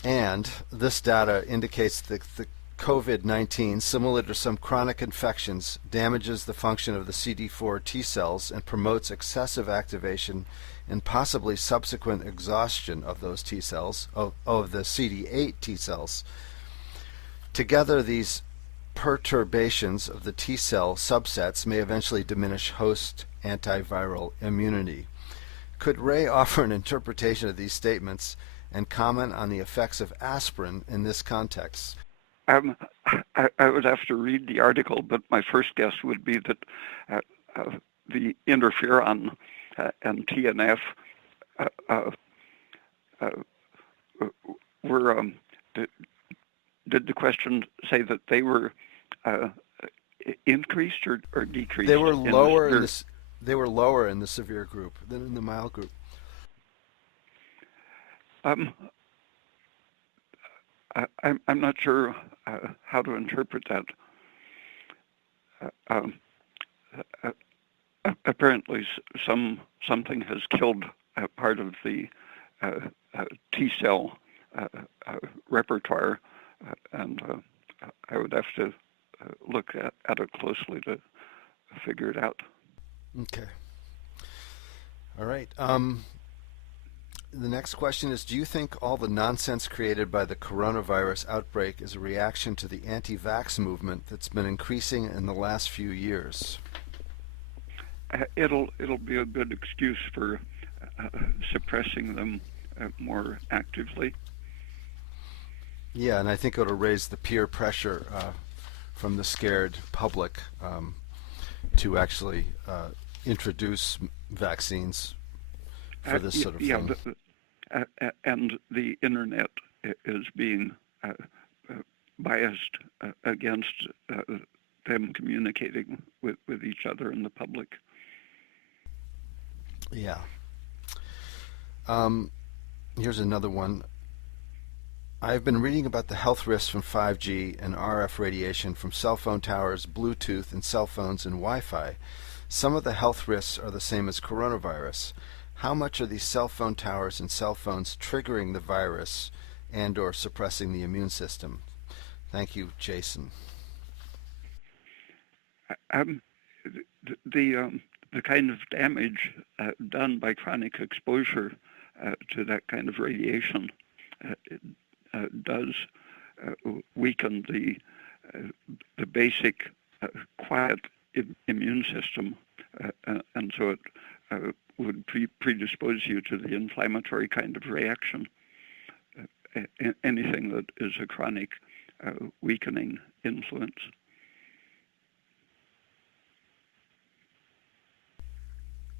And this data indicates that the COVID-19, similar to some chronic infections, damages the function of the CD4 T cells and promotes excessive activation and possibly subsequent exhaustion of those T cells, of the CD8 T cells. Together, these perturbations of the T cell subsets may eventually diminish host antiviral immunity. Could Ray offer an interpretation of these statements and comment on the effects of aspirin in this context? I would have to read the article, but my first guess would be that the interferon and TNF were. Did the question say that they were increased or decreased? They were lower they were lower in the severe group than in the mild group. I'm not sure how to interpret that. Apparently, something has killed part of the T cell repertoire, and I would have to look at it closely to figure it out. Okay. All right. The next question is, do you think all the nonsense created by the coronavirus outbreak is a reaction to the anti-vax movement that's been increasing in the last few years? It'll be a good excuse for suppressing them more actively. Yeah, and I think it'll raise the peer pressure from the scared public to actually introduce vaccines for this sort of thing. And the internet is being biased against them communicating with each other in the public. Yeah. Here's another one. I've been reading about the health risks from 5G and RF radiation from cell phone towers, Bluetooth, and cell phones and Wi-Fi. Some of the health risks are the same as coronavirus. How much are these cell phone towers and cell phones triggering the virus and or suppressing the immune system? Thank you, Jason. The kind of damage done by chronic exposure to that kind of radiation does weaken the basic quiet immune system, and so it would predispose you to the inflammatory kind of reaction. Anything that is a chronic weakening influence.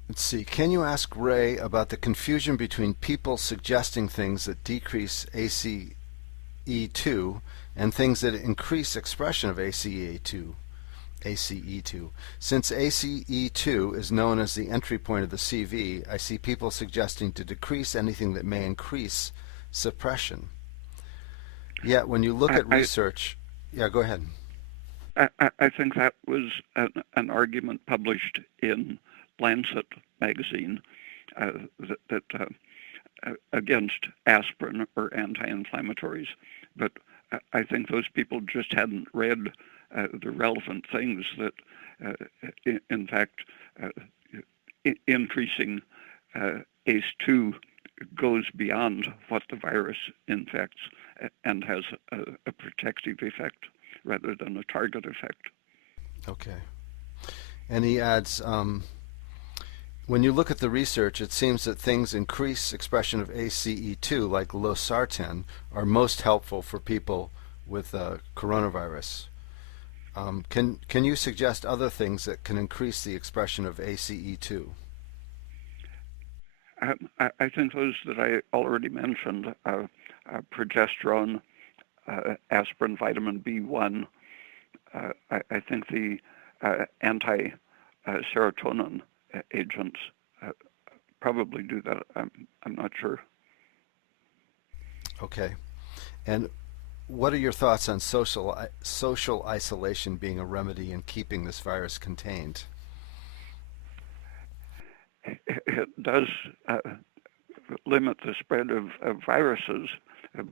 Let's see. Can you ask Ray about the confusion between people suggesting things that decrease ACE2 and things that increase expression of ACE2? Since ACE2 is known as the entry point of the CV, I see people suggesting to decrease anything that may increase suppression. Yet when you look I, at I, research, yeah, go ahead. I think that was an argument published in Lancet magazine against aspirin or anti-inflammatories, but I think those people just hadn't read the relevant things that, in fact, increasing ACE2 goes beyond what the virus infects and has a protective effect rather than a target effect. Okay. And he adds, when you look at the research, it seems that things increase expression of ACE2, like losartan, are most helpful for people with coronavirus. Can you suggest other things that can increase the expression of ACE2? I think those that I already mentioned, progesterone, aspirin, vitamin B1, I think the anti-serotonin agents probably do that. I'm not sure. Okay. And what are your thoughts on social isolation being a remedy in keeping this virus contained? It does limit the spread of viruses,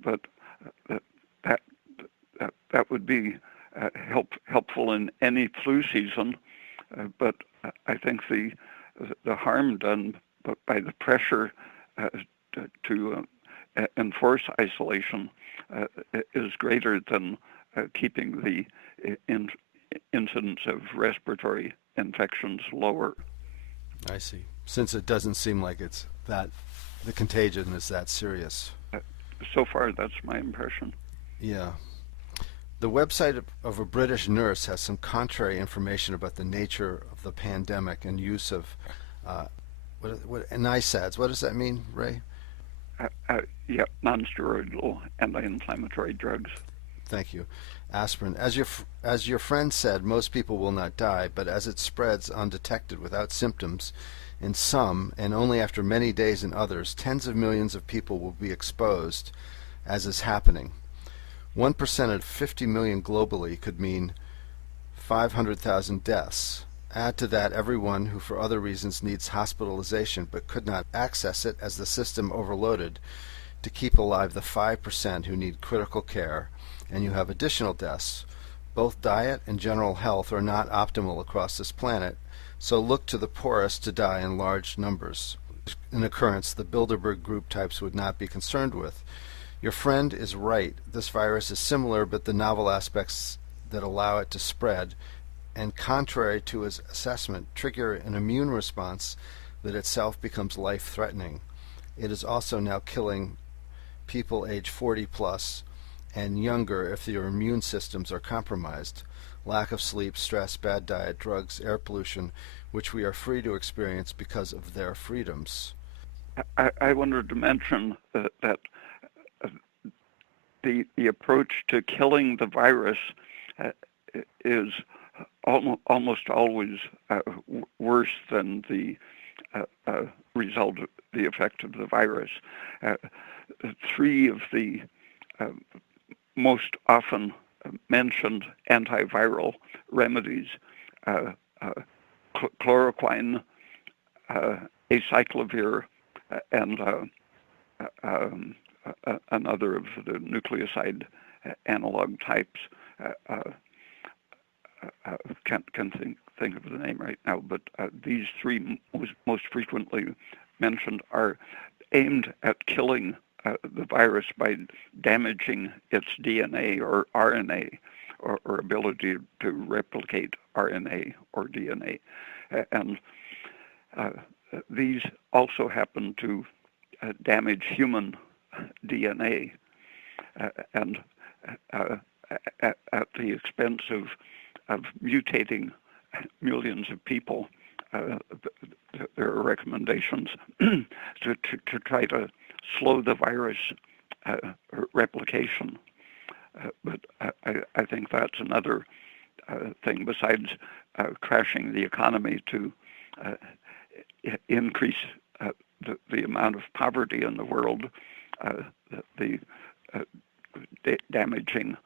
but that that would be helpful in any flu season. But I think the harm done by the pressure to enforce isolation is greater than keeping the incidence of respiratory infections lower. I see. Since it doesn't seem like it's that the contagion is that serious. So far, that's my impression. Yeah. The website of a British nurse has some contrary information about the nature of the pandemic and use of NICADs. What does that mean, Ray? Yeah, non-steroidal anti-inflammatory drugs. Thank you. Aspirin. As your friend said, most people will not die, but as it spreads undetected without symptoms in some, and only after many days in others, tens of millions of people will be exposed, as is happening. 1% of 50 million globally could mean 500,000 deaths. Add to that everyone who for other reasons needs hospitalization but could not access it as the system overloaded to keep alive the 5% who need critical care, and you have additional deaths. Both diet and general health are not optimal across this planet, so look to the poorest to die in large numbers. An occurrence the Bilderberg group types would not be concerned with. Your friend is right. This virus is similar, but the novel aspects that allow it to spread, and contrary to his assessment, trigger an immune response that itself becomes life-threatening. It is also now killing people age 40 plus and younger if their immune systems are compromised. Lack of sleep, stress, bad diet, drugs, air pollution, which we are free to experience because of their freedoms. I wanted to mention that the approach to killing the virus is almost always worse than the result, the effect of the virus. Three of the most often mentioned antiviral remedies, chloroquine, acyclovir, and another of the nucleoside analog types. Can't think of the name right now, but these three most frequently mentioned are aimed at killing the virus by damaging its DNA or RNA or ability to replicate RNA or DNA. And these also happen to damage human DNA and at the expense of mutating millions of people. There are recommendations to try to slow the virus replication. But I think that's another thing besides crashing the economy to increase the amount of poverty in the world. the damaging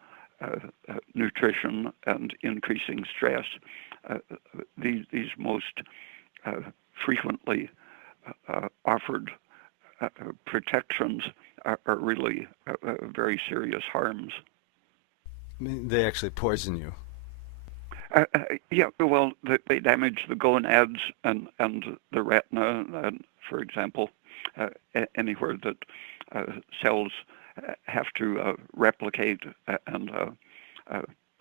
nutrition and increasing stress. These most frequently offered protections are really very serious harms. They actually poison you. Yeah, well, they damage the gonads and the retina, and, for example, anywhere that cells have to replicate and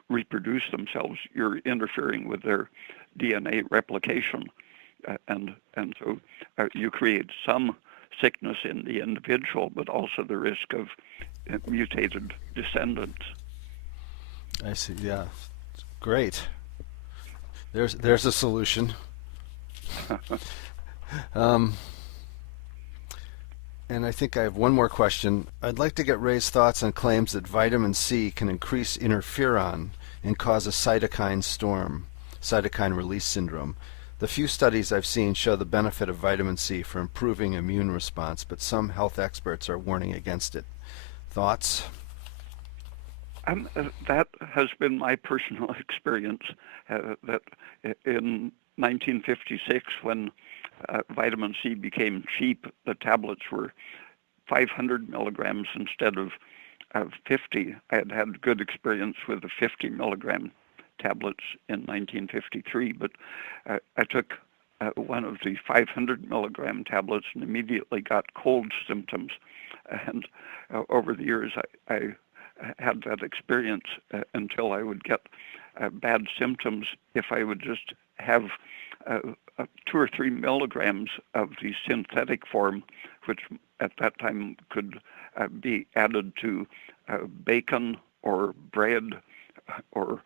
reproduce themselves, you're interfering with their DNA replication, and so you create some sickness in the individual, but also the risk of mutated descendants. I see. Yeah, great. There's a solution. Um, and I think I have one more question. I'd like to get Ray's thoughts on claims that vitamin C can increase interferon and cause a cytokine storm, cytokine release syndrome. The few studies I've seen show the benefit of vitamin C for improving immune response, but some health experts are warning against it. Thoughts? That has been my personal experience, that in 1956, when vitamin C became cheap, the tablets were 500 milligrams instead of 50. I had good experience with the 50 milligram tablets in 1953, but I took one of the 500 milligram tablets and immediately got cold symptoms. And over the years, I had that experience until I would get bad symptoms if I would just have 2 or 3 milligrams of the synthetic form, which at that time could be added to bacon or bread or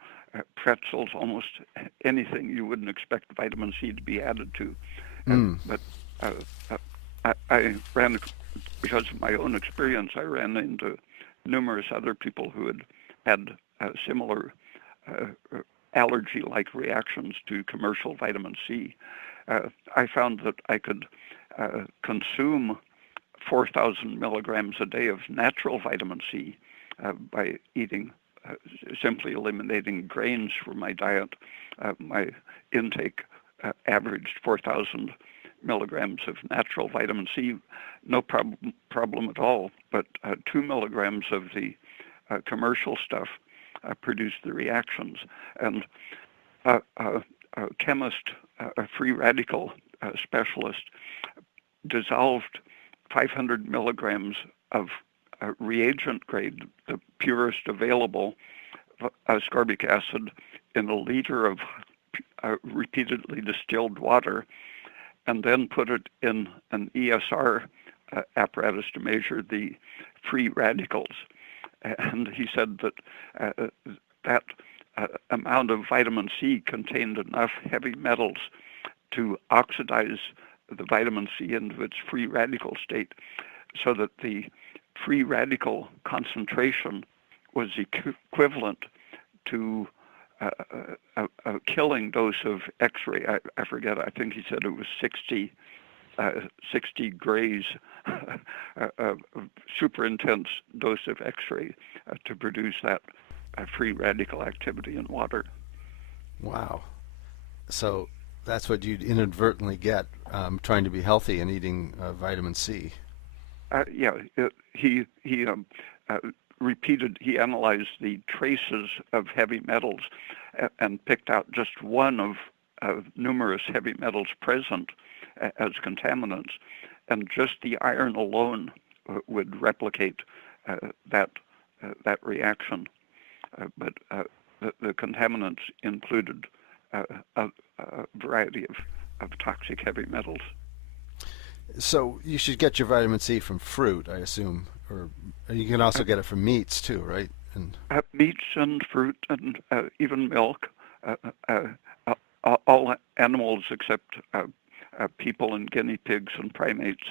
pretzels, almost anything you wouldn't expect vitamin C to be added to. But I ran, because of my own experience, I ran into numerous other people who had similar allergy-like reactions to commercial vitamin C. I found that I could consume 4,000 milligrams a day of natural vitamin C by eating, simply eliminating grains from my diet. My intake averaged 4,000 milligrams of natural vitamin C, no problem at all. But 2 milligrams of the commercial stuff produced the reactions. And a chemist, a free radical specialist, dissolved 500 milligrams of reagent grade, the purest available ascorbic acid, in a liter of repeatedly distilled water, and then put it in an ESR apparatus to measure the free radicals. And he said that that amount of vitamin C contained enough heavy metals to oxidize the vitamin C into its free radical state, so that the free radical concentration was equivalent to a killing dose of X-ray. I forget, I think he said it was 60 grays, a super intense dose of X-ray to produce that free radical activity in water. Wow. So that's what you'd inadvertently get trying to be healthy and eating vitamin C. He he analyzed the traces of heavy metals and picked out just one of numerous heavy metals present as contaminants, and just the iron alone would replicate that reaction. But the contaminants included a variety of toxic heavy metals. So you should get your vitamin C from fruit, I assume, or you can also get it from meats too, right? And meats and fruit and even milk. All animals except people and guinea pigs and primates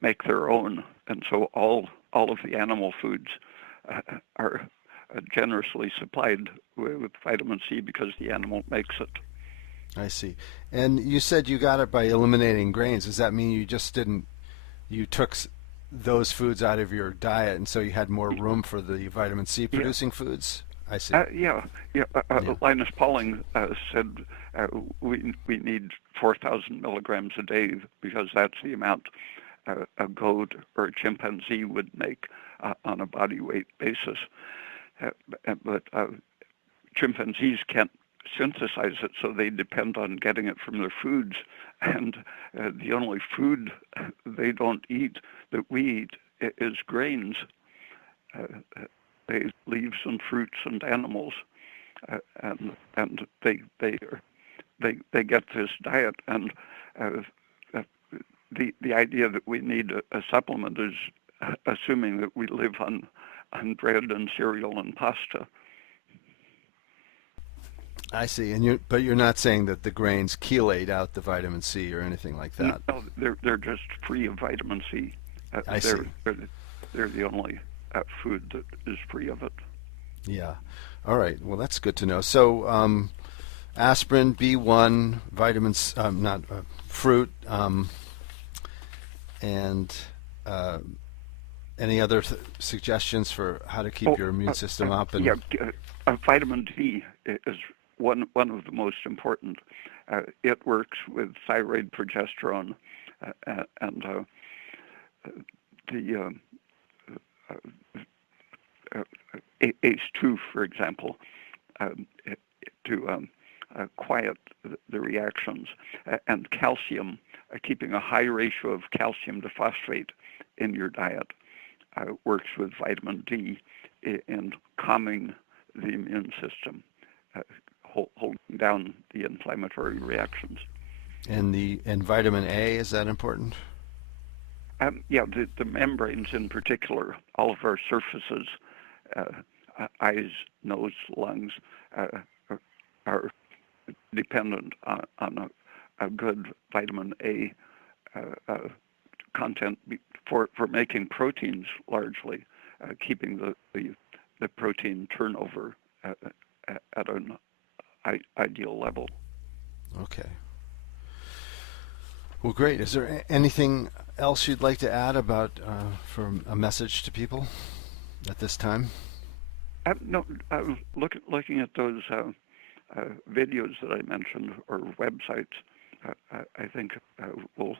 make their own, and so all of the animal foods are generously supplied with vitamin C because the animal makes it. I see. And you said you got it by eliminating grains. Does that mean you just didn't? You took those foods out of your diet, and so you had more room for the vitamin C Yeah. producing foods? I see. Yeah. Yeah. Linus Pauling said we need 4,000 milligrams a day because that's the amount a goat or a chimpanzee would make on a body weight basis. But chimpanzees can't synthesize it, so they depend on getting it from their foods. And the only food they don't eat that we eat is grains. They leaves and fruits and animals, and they get this diet. And the idea that we need a supplement is assuming that we live on bread and cereal and pasta. I see. And but you're not saying that the grains chelate out the vitamin C or anything like that. No, they're just free of vitamin C. I see. They're the only food that is free of it. Yeah. All right. Well, that's good to know. So, aspirin, B1, vitamins, not fruit, and any other suggestions for how to keep your immune system up? And vitamin D is one of the most important. It works with thyroid progesterone and the ACE2, for example, to quiet the reactions, and calcium, keeping a high ratio of calcium to phosphate in your diet works with vitamin D in calming the immune system, holding down the inflammatory reactions. And vitamin A, is that important? The membranes in particular, all of our surfaces, eyes, nose, lungs, are dependent on a good vitamin A content for making proteins largely, keeping the protein turnover at an ideal level. Okay. Well, great. Is there anything else you'd like to add about for a message to people at this time? No, looking at those videos that I mentioned or websites, I think will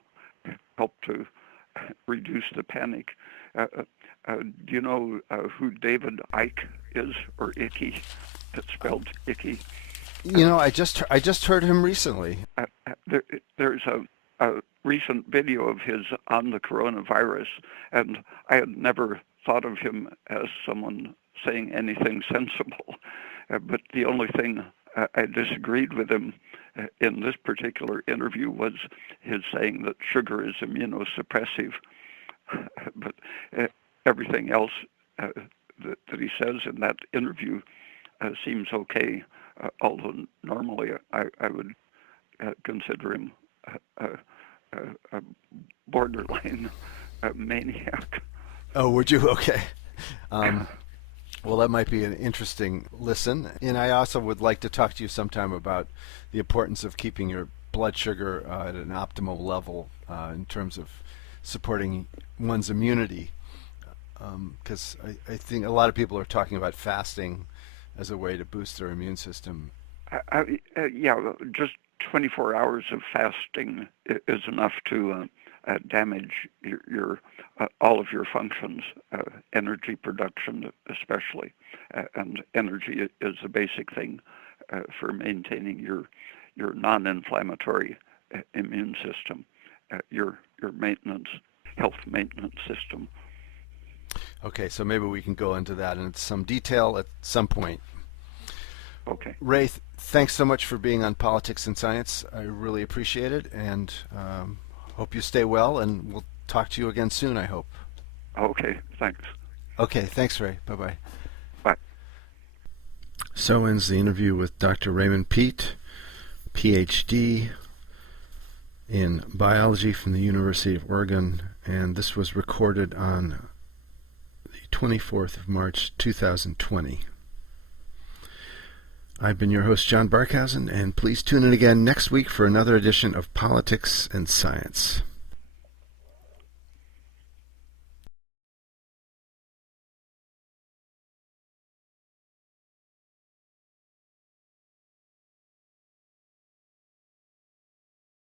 help to reduce the panic. Do you know who David Icke is, or Icky? It's spelled Icky. I just heard him recently. There's a recent video of his on the coronavirus, and I had never thought of him as someone saying anything sensible. But the only thing I disagreed with him in this particular interview was his saying that sugar is immunosuppressive. But everything else that he says in that interview seems okay, although normally I would consider him a borderline maniac. Oh, would you? Okay. Well, that might be an interesting listen. And I also would like to talk to you sometime about the importance of keeping your blood sugar at an optimal level in terms of supporting one's immunity. Because I think a lot of people are talking about fasting as a way to boost their immune system. Just 24 hours of fasting is enough to damage your all of your functions, energy production especially, and energy is the basic thing for maintaining your non-inflammatory immune system, your health maintenance system. Okay, so maybe we can go into that in some detail at some point. Okay. Ray, thanks so much for being on Politics and Science. I really appreciate it, and hope you stay well, and we'll talk to you again soon, I hope. Okay, thanks. Okay, thanks, Ray. Bye-bye. Bye. So ends the interview with Dr. Raymond Peat, PhD in biology from the University of Oregon, and this was recorded on the 24th of March, 2020. I've been your host, John Barkhausen, and please tune in again next week for another edition of Politics and Science.